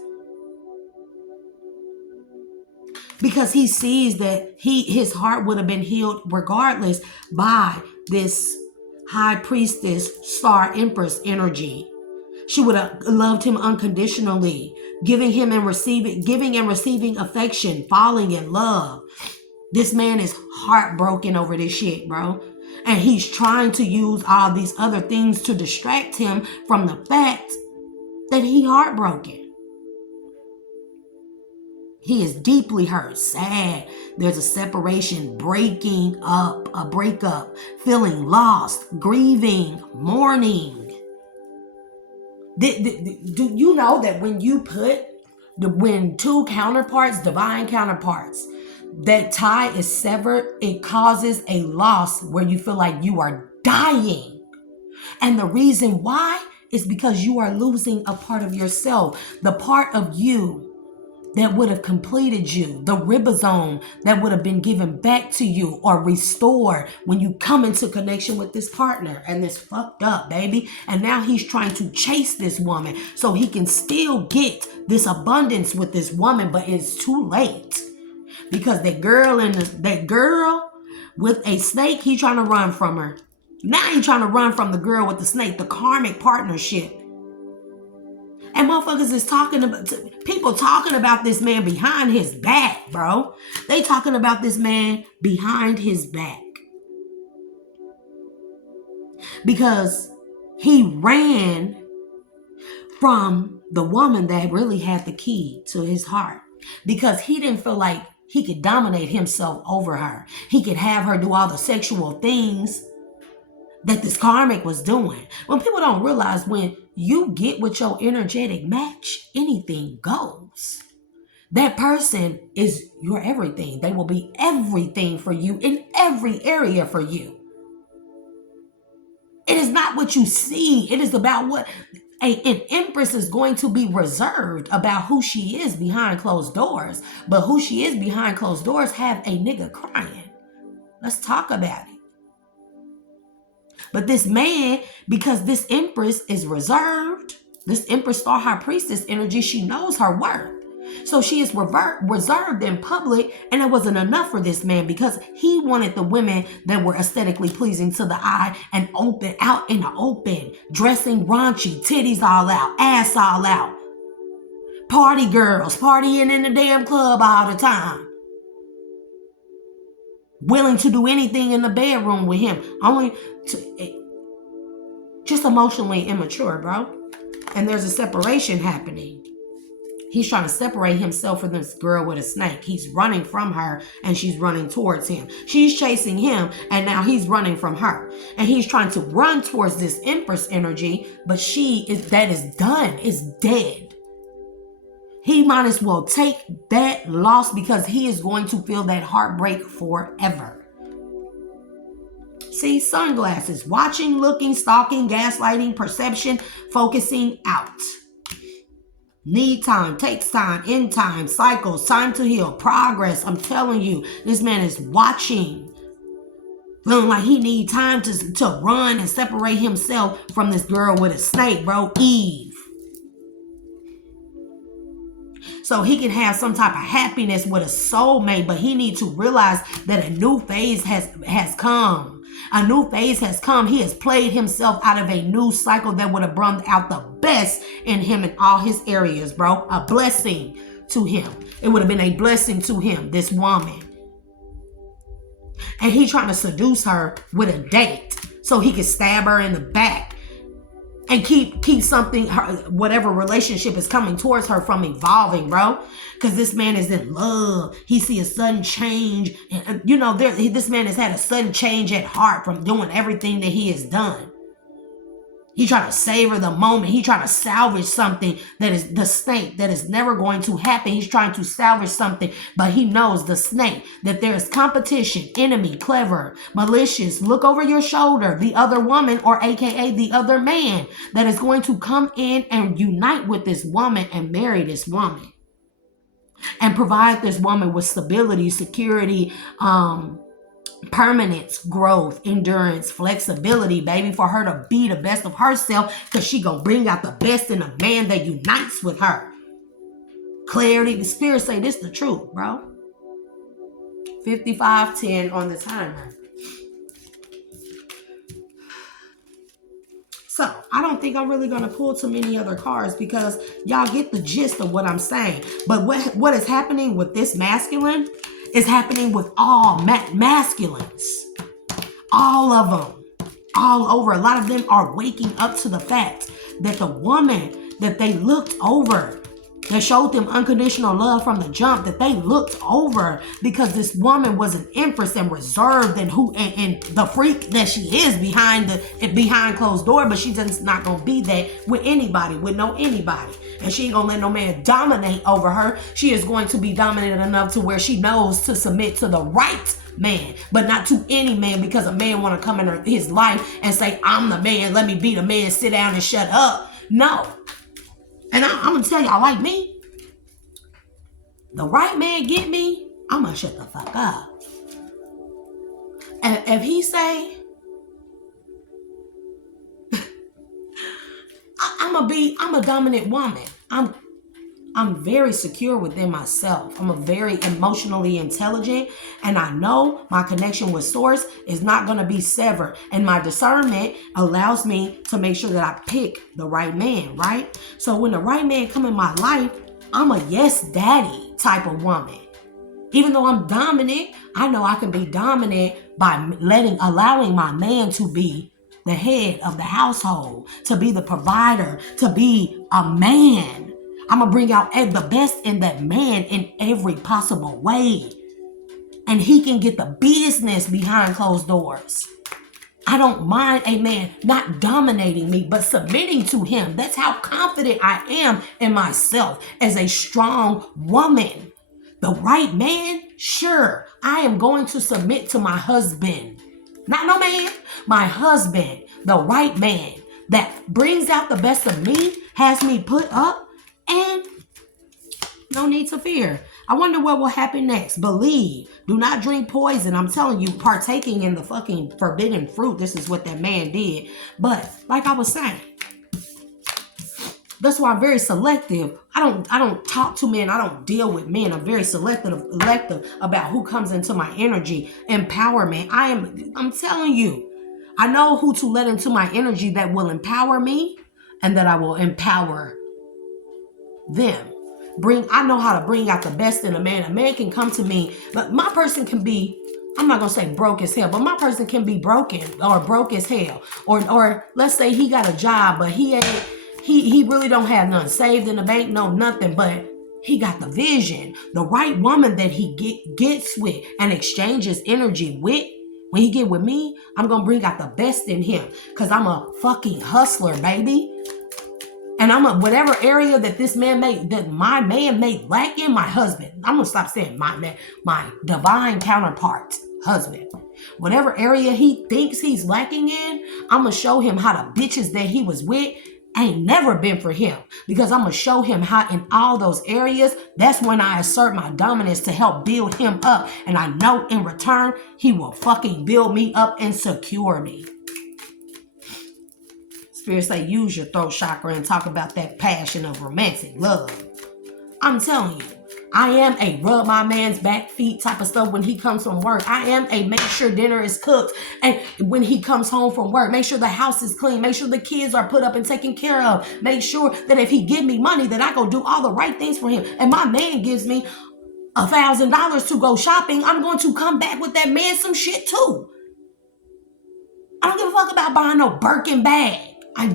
Because he sees that his heart would have been healed regardless by this high priestess, star empress energy. She would have loved him unconditionally, giving and receiving affection, falling in love. This man is heartbroken over this shit, bro. And he's trying to use all these other things to distract him from the fact that he heartbroken. He is deeply hurt, sad. There's a separation, breaking up, a breakup, feeling lost, grieving, mourning. Do you know that when you when two counterparts, divine counterparts, that tie is severed, it causes a loss where you feel like you are dying. And the reason why is because you are losing a part of yourself, the part of you that would have completed you, the ribosome that would have been given back to you or restored when you come into connection with this partner. And this fucked up, baby. And now he's trying to chase this woman so he can still get this abundance with this woman, but it's too late. Because that girl with a snake, he's trying to run from her. Now he's trying to run from the girl with the snake, the karmic partnership. And motherfuckers is people talking about this man behind his back, bro. They talking about this man behind his back. Because he ran from the woman that really had the key to his heart. Because he didn't feel like he could dominate himself over her. He could have her do all the sexual things that this karmic was doing. When people don't realize, when you get with your energetic match, anything goes. That person is your everything. They will be everything for you in every area for you. It is not what you see. It is about what an empress is going to be reserved about who she is behind closed doors. But who she is behind closed doors have a nigga crying. Let's talk about it. But this man, because this empress is reserved, this empress star high priestess energy, she knows her worth. So she is reserved in public, and it wasn't enough for this man because he wanted the women that were aesthetically pleasing to the eye and open, out in the open, dressing raunchy, titties all out, ass all out. Party girls, partying in the damn club all the time. Willing to do anything in the bedroom with him. Just emotionally immature, bro. And there's a separation happening. He's trying to separate himself from this girl with a snake. He's running from her and she's running towards him. She's chasing him and now he's running from her. And he's trying to run towards this empress energy, but that is done. It's dead. He might as well take that loss because he is going to feel that heartbreak forever. See, sunglasses, watching, looking, stalking, gaslighting, perception, focusing out. Need time, takes time, end time, cycles, time to heal, progress. I'm telling you, this man is watching. Feeling like he need time to run and separate himself from this girl with a snake, bro, Eve. So he can have some type of happiness with a soulmate, but he needs to realize that a new phase has come. A new phase has come. He has played himself out of a new cycle that would have brought out the best in him in all his areas, bro. A blessing to him. It would have been a blessing to him, this woman. And he's trying to seduce her with a date so he can stab her in the back and keep something, whatever relationship is coming towards her, from evolving, bro. Because this man is in love. He see a sudden change. And this man has had a sudden change at heart from doing everything that he has done. He trying to savor the moment. He trying to salvage something that is the snake that is never going to happen. He's trying to salvage something, but he knows the snake that there is competition, enemy, clever, malicious. Look over your shoulder, the other woman or AKA the other man that is going to come in and unite with this woman and marry this woman and provide this woman with stability, security, permanence, growth, endurance, flexibility, baby, for her to be the best of herself, because she gonna bring out the best in a man that unites with her. Clarity. The spirit say this the truth, bro. 55:10 on the timer. So I don't think I'm really gonna pull too many other cards, because y'all get the gist of what I'm saying. But what is happening with this masculine is happening with all masculines. All of them. All over. A lot of them are waking up to the fact that the woman that they looked over, that showed them unconditional love from the jump, that they looked over because this woman was an empress and reserved and the freak that she is behind closed door, but she's just not gonna be that with anybody, with no anybody. And she ain't gonna let no man dominate over her. She is going to be dominant enough to where she knows to submit to the right man, but not to any man, because a man want to come in his life and say, I'm the man, let me be the man, sit down and shut up. No. And I'm going to tell y'all, like me, the right man get me, I'm going to shut the fuck up. And if he say, I'm a dominant woman. I'm very secure within myself. I'm a very emotionally intelligent, and I know my connection with source is not going to be severed. And my discernment allows me to make sure that I pick the right man, right? So when the right man come in my life, I'm a yes daddy type of woman. Even though I'm dominant, I know I can be dominant by allowing my man to be the head of the household, to be the provider, to be a man. I'm going to bring out the best in that man in every possible way. And he can get the business behind closed doors. I don't mind a man not dominating me, but submitting to him. That's how confident I am in myself as a strong woman. The right man, sure, I am going to submit to my husband. Not no man, my husband, the right man that brings out the best of me, has me put up, and no need to fear. I wonder what will happen next. Believe. Do not drink poison. I'm telling you, partaking in the fucking forbidden fruit, this is what that man did. But like I was saying, that's why I'm very selective. I don't talk to men. I don't deal with men. I'm very selective about who comes into my energy. Empowerment. I'm telling you, I know who to let into my energy that will empower me and that I will empower them. I know how to bring out the best in a man. A man can come to me, but my person can be, I'm not gonna say broke as hell, but my person can be broken or broke as hell. Or let's say he got a job, but he really don't have none saved in the bank, no nothing, but he got the vision. The right woman that he gets with and exchanges energy with, when he get with me, I'm gonna bring out the best in him, because I'm a fucking hustler, baby. And whatever area that my man may lack in, my husband. I'm going to stop saying my man, my divine counterpart husband. Whatever area he thinks he's lacking in, I'm going to show him how the bitches that he was with ain't never been for him. Because I'm going to show him how in all those areas, that's when I assert my dominance to help build him up. And I know in return, he will fucking build me up and secure me. Spirit say, use your throat chakra and talk about that passion of romantic love. I'm telling you, I am a rub my man's back feet type of stuff when he comes from work. I am a make sure dinner is cooked. And when he comes home from work, make sure the house is clean. Make sure the kids are put up and taken care of. Make sure that if he give me money, that I go do all the right things for him. And my man gives me $1,000 to go shopping. I'm going to come back with that man some shit too. I don't give a fuck about buying no Birkin bag. I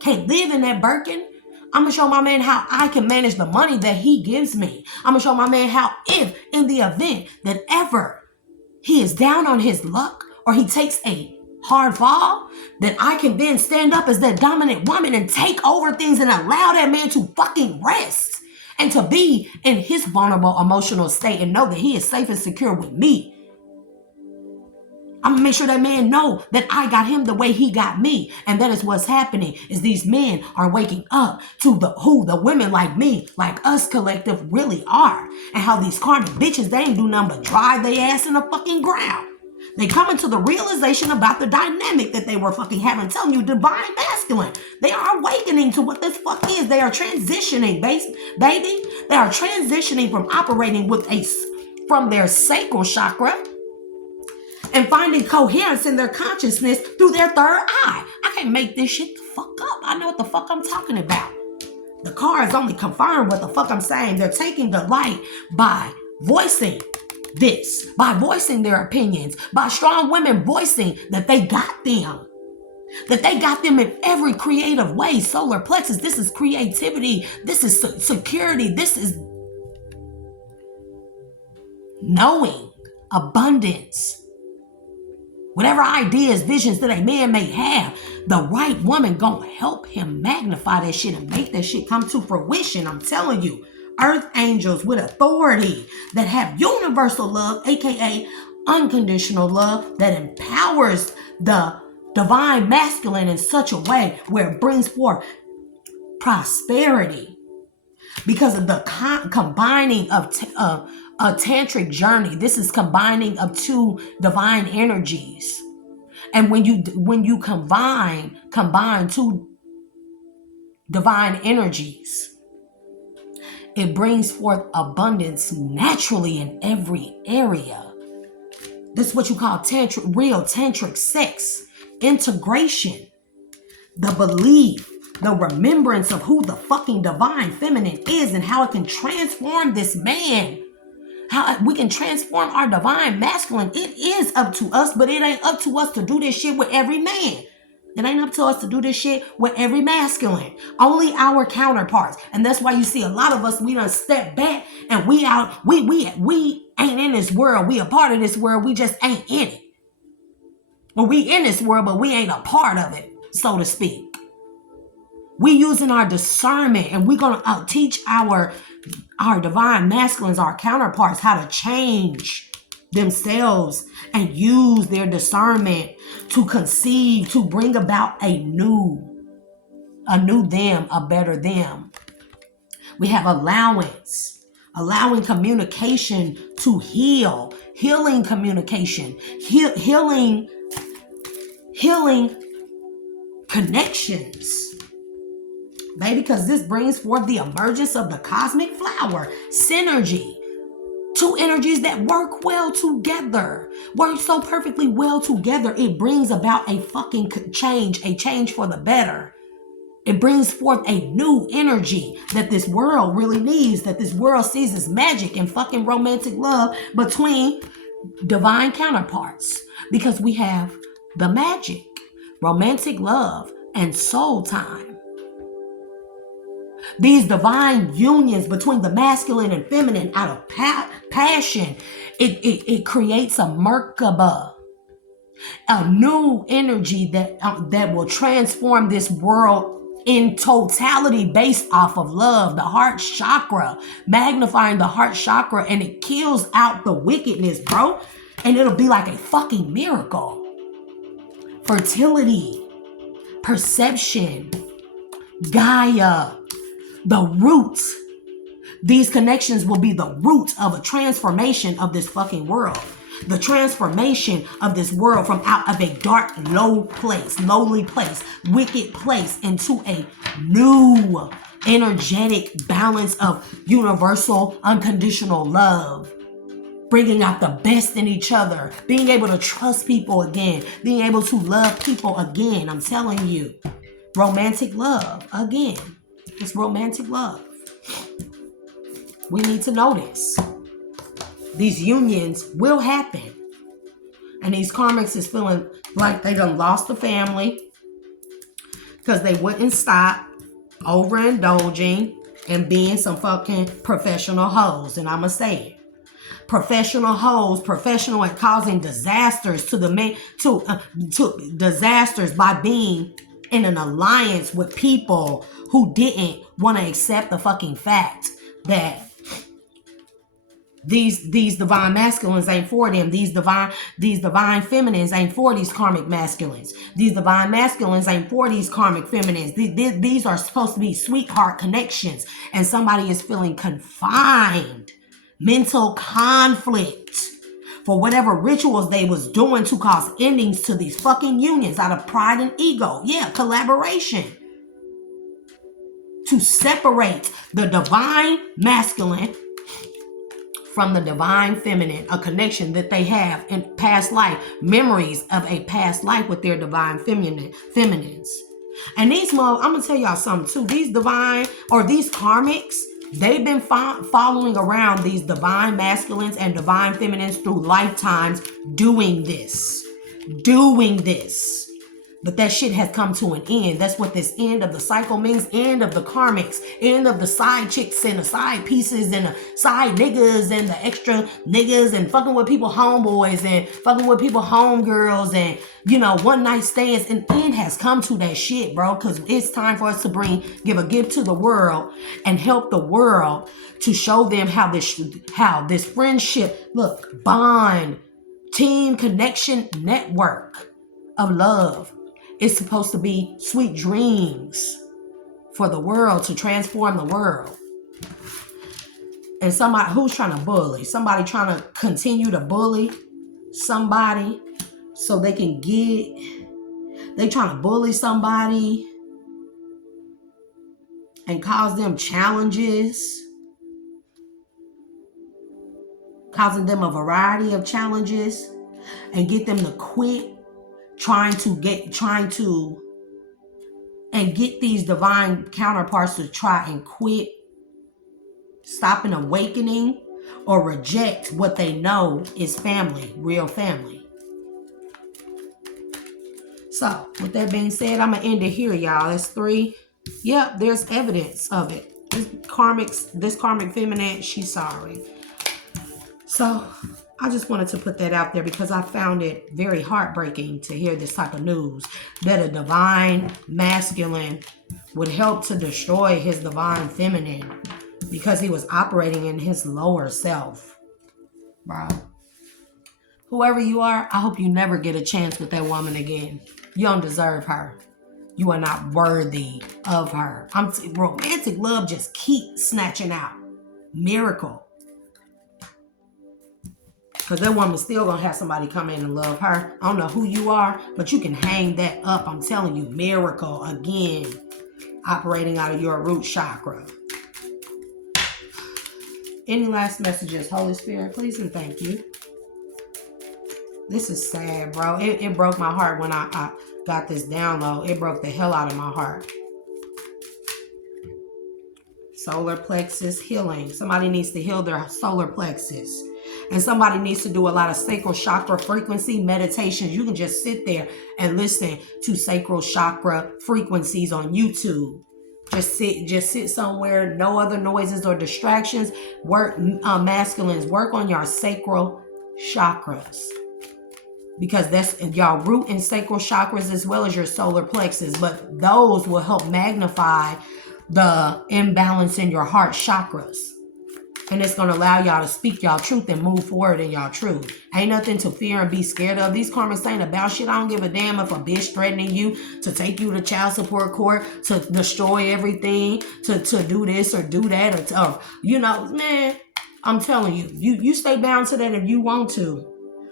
can't live in that Birkin. I'm going to show my man how I can manage the money that he gives me. I'm going to show my man how, if in the event that ever he is down on his luck or he takes a hard fall, that I can then stand up as that dominant woman and take over things and allow that man to fucking rest and to be in his vulnerable emotional state and know that he is safe and secure with me. I'm gonna make sure that man know that I got him the way he got me. And that is what's happening, is these men are waking up to who the women like me, like us collective really are. And how these karmic bitches, they ain't do nothing but drive their ass in the fucking ground. They come into the realization about the dynamic that they were fucking having. I'm telling you, divine masculine. They are awakening to what this fuck is. They are transitioning, baby. They are transitioning from operating from their sacral chakra and finding coherence in their consciousness through their third eye. I can't make this shit the fuck up. I know what the fuck I'm talking about. The cards only confirm what the fuck I'm saying. They're taking the light by voicing this, by voicing their opinions, by strong women voicing that they got them. That they got them in every creative way. Solar plexus, this is creativity. This is security. This is knowing, abundance. Whatever ideas, visions that a man may have, the right woman gonna help him magnify that shit and make that shit come to fruition. I'm telling you, earth angels with authority that have universal love, aka unconditional love, that empowers the divine masculine in such a way where it brings forth prosperity because of the combining of a tantric journey. This is combining of two divine energies. And when you combine two divine energies, it brings forth abundance naturally in every area. This is what you call real tantric sex. Integration, the belief, the remembrance of who the fucking divine feminine is and how it can transform this man. How we can transform our divine masculine. It is up to us, but it ain't up to us to do this shit with every man. It ain't up to us to do this shit with every masculine. Only our counterparts. And that's why you see a lot of us, we done step back and we ain't in this world. We a part of this world. We just ain't in it. Well, we in this world, but we ain't a part of it, so to speak. We using our discernment, and we're going to teach our divine masculines, our counterparts, how to change themselves and use their discernment to conceive, to bring about a new them, a better them. We have allowing communication to heal, healing communication, healing connections, baby, because this brings forth the emergence of the cosmic flower, synergy. Two energies that work well together, work so perfectly well together, it brings about a fucking change, a change for the better. It brings forth a new energy that this world really needs, that this world sees as magic and fucking romantic love between divine counterparts, because we have the magic, romantic love, and soul time. These divine unions between the masculine and feminine out of passion, it creates a Merkaba, a new energy that will transform this world in totality based off of love, the heart chakra, magnifying the heart chakra, and it kills out the wickedness, bro. And it'll be like a fucking miracle. Fertility, perception, Gaia, the roots. These connections will be the root of a transformation of this fucking world. The transformation of this world from out of a dark, lowly place, wicked place into a new energetic balance of universal, unconditional love. Bringing out the best in each other, being able to trust people again, being able to love people again. I'm telling you, romantic love again. It's romantic love. We need to know this. These unions will happen. And these karmics is feeling like they done lost the family because they wouldn't stop overindulging and being some fucking professional hoes. And I'ma say it. professional hoes, professional at causing disasters to disasters by being in an alliance with people who didn't want to accept the fucking fact that these divine masculines ain't for them. These divine feminines ain't for these karmic masculines. These divine masculines ain't for these karmic feminines. These are supposed to be sweetheart connections, and somebody is feeling confined, mental conflict for whatever rituals they was doing to cause endings to these fucking unions out of pride and ego. Yeah, collaboration. To separate the divine masculine from the divine feminine, a connection that they have in past life, memories of a past life with their divine feminines. And I'm gonna tell y'all something too. These divine or these karmics, they've been following around these divine masculines and divine feminines through lifetimes doing this. But that shit has come to an end. That's what this end of the cycle means. End of the karmics. End of the side chicks and the side pieces and the side niggas and the extra niggas and fucking with people homeboys and fucking with people homegirls and, one night stands. An end has come to that shit, bro. Because it's time for us to give a gift to the world and help the world to show them how this friendship, bond, team, connection, network of love. It's supposed to be sweet dreams for the world, to transform the world. And somebody who's trying to bully, somebody trying to continue to bully somebody so they can they trying to bully somebody and cause them challenges, causing them a variety of challenges and get them to quit trying to get these divine counterparts to try and quit, stop an awakening, or reject what they know is family, real family. So, with that being said, I'm going to end it here, y'all. That's 3. Yep, there's evidence of it. This karmic feminine, she's sorry. So, I just wanted to put that out there because I found it very heartbreaking to hear this type of news, that a divine masculine would help to destroy his divine feminine because he was operating in his lower self. Bro, whoever you are, I hope you never get a chance with that woman again. You don't deserve her. You are not worthy of her. Romantic love just keep snatching out. Miracle. Because that woman's still going to have somebody come in and love her. I don't know who you are, but you can hang that up. I'm telling you, miracle again. Operating out of your root chakra. Any last messages, Holy Spirit, please and thank you. This is sad, bro. It broke my heart when I got this download. It broke the hell out of my heart. Solar plexus healing. Somebody needs to heal their solar plexus. And somebody needs to do a lot of sacral chakra frequency meditations. You can just sit there and listen to sacral chakra frequencies on YouTube. Just sit somewhere, no other noises or distractions. Work, masculines, work on your sacral chakras. Because that's y'all root and sacral chakras as well as your solar plexus. But those will help magnify the imbalance in your heart chakras. And it's going to allow y'all to speak y'all truth and move forward in y'all truth. Ain't nothing to fear and be scared of. These karmics ain't about shit. I don't give a damn if a bitch threatening you to take you to child support court, to destroy everything, to do this or do that. Or man, I'm telling you, you stay bound to that if you want to.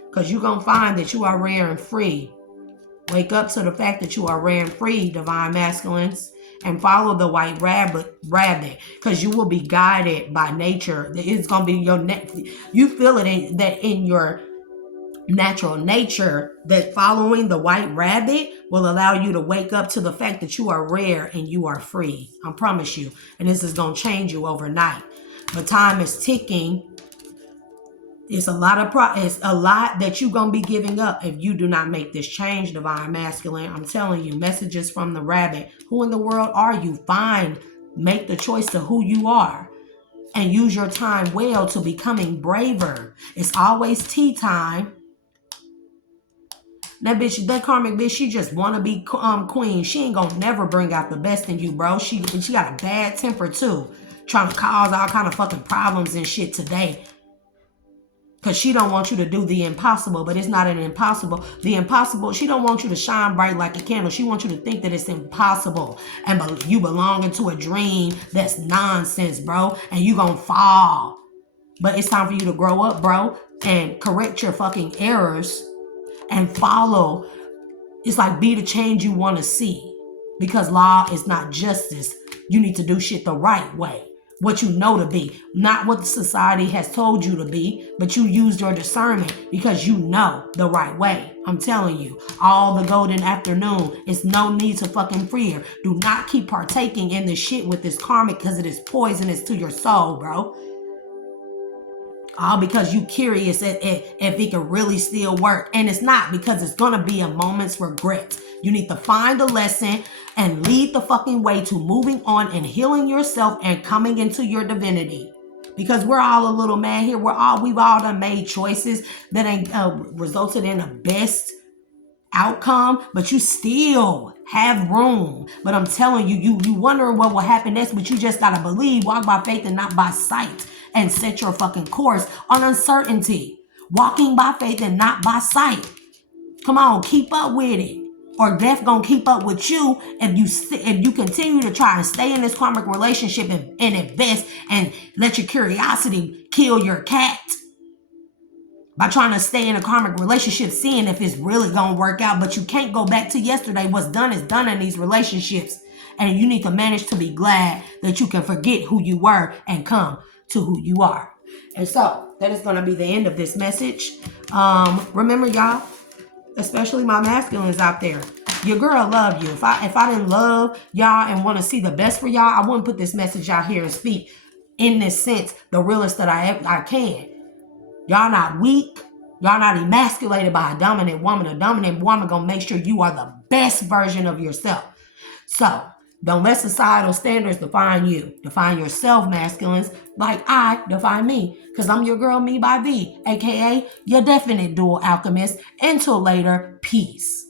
Because you're going to find that you are rare and free. Wake up to the fact that you are rare and free, divine masculines. And follow the white rabbit, because you will be guided by nature. It's going to be you feel it in your natural nature that following the white rabbit will allow you to wake up to the fact that you are rare and you are free. I promise you. And this is going to change you overnight. But time is ticking. It's a lot that you're going to be giving up if you do not make this change, divine masculine. I'm telling you, messages from the rabbit. Who in the world are you? Make the choice to who you are. and use your time well to becoming braver. It's always tea time. That bitch, that karmic bitch, she just wanna be queen. She ain't gonna never bring out the best in you, bro. She got a bad temper too, trying to cause all kind of fucking problems and shit today. Cause she don't want you to do the impossible, but it's not an impossible. The impossible, she don't want you to shine bright like a candle. She wants you to think that it's impossible, and you belong into a dream that's nonsense, bro. And you gonna fall. But it's time for you to grow up, bro, and correct your fucking errors and follow. It's like, be the change you want to see. Because law is not justice. You need to do shit the right way. What you know to be. Not what society has told you to be. But you used your discernment because you know the right way. I'm telling you. All the golden afternoon. It's no need to fucking fear. Do not keep partaking in this shit with this karmic because it is poisonous to your soul, bro. All because you curious if it can really still work. And it's not, because it's going to be a moment's regret. You need to find a lesson and lead the fucking way to moving on and healing yourself and coming into your divinity. Because we're all a little mad here. We've all done made choices that ain't resulted in the best outcome, but you still have room. But I'm telling you, you wondering what will happen next, but you just got to believe, walk by faith and not by sight, and set your fucking course on uncertainty. Walking by faith and not by sight. Come on, keep up with it. Or death gonna keep up with you if you continue to try and stay in this karmic relationship and invest and let your curiosity kill your cat. By trying to stay in a karmic relationship, seeing if it's really gonna work out, but you can't go back to yesterday. What's done is done in these relationships. And you need to manage to be glad that you can forget who you were and come to who you are. And so that is going to be the end of this message. Remember, y'all, especially my masculines out there, your girl love you. If I didn't love y'all and want to see the best for y'all, I wouldn't put this message out here and speak in this sense the realest that I can. Y'all not weak. Y'all not emasculated by a dominant woman. A dominant woman gonna make sure you are the best version of yourself. So don't let societal standards define you. Define yourself, masculines, like I define me. Because I'm your girl, me by V, aka your definite dual alchemist. Until later, peace.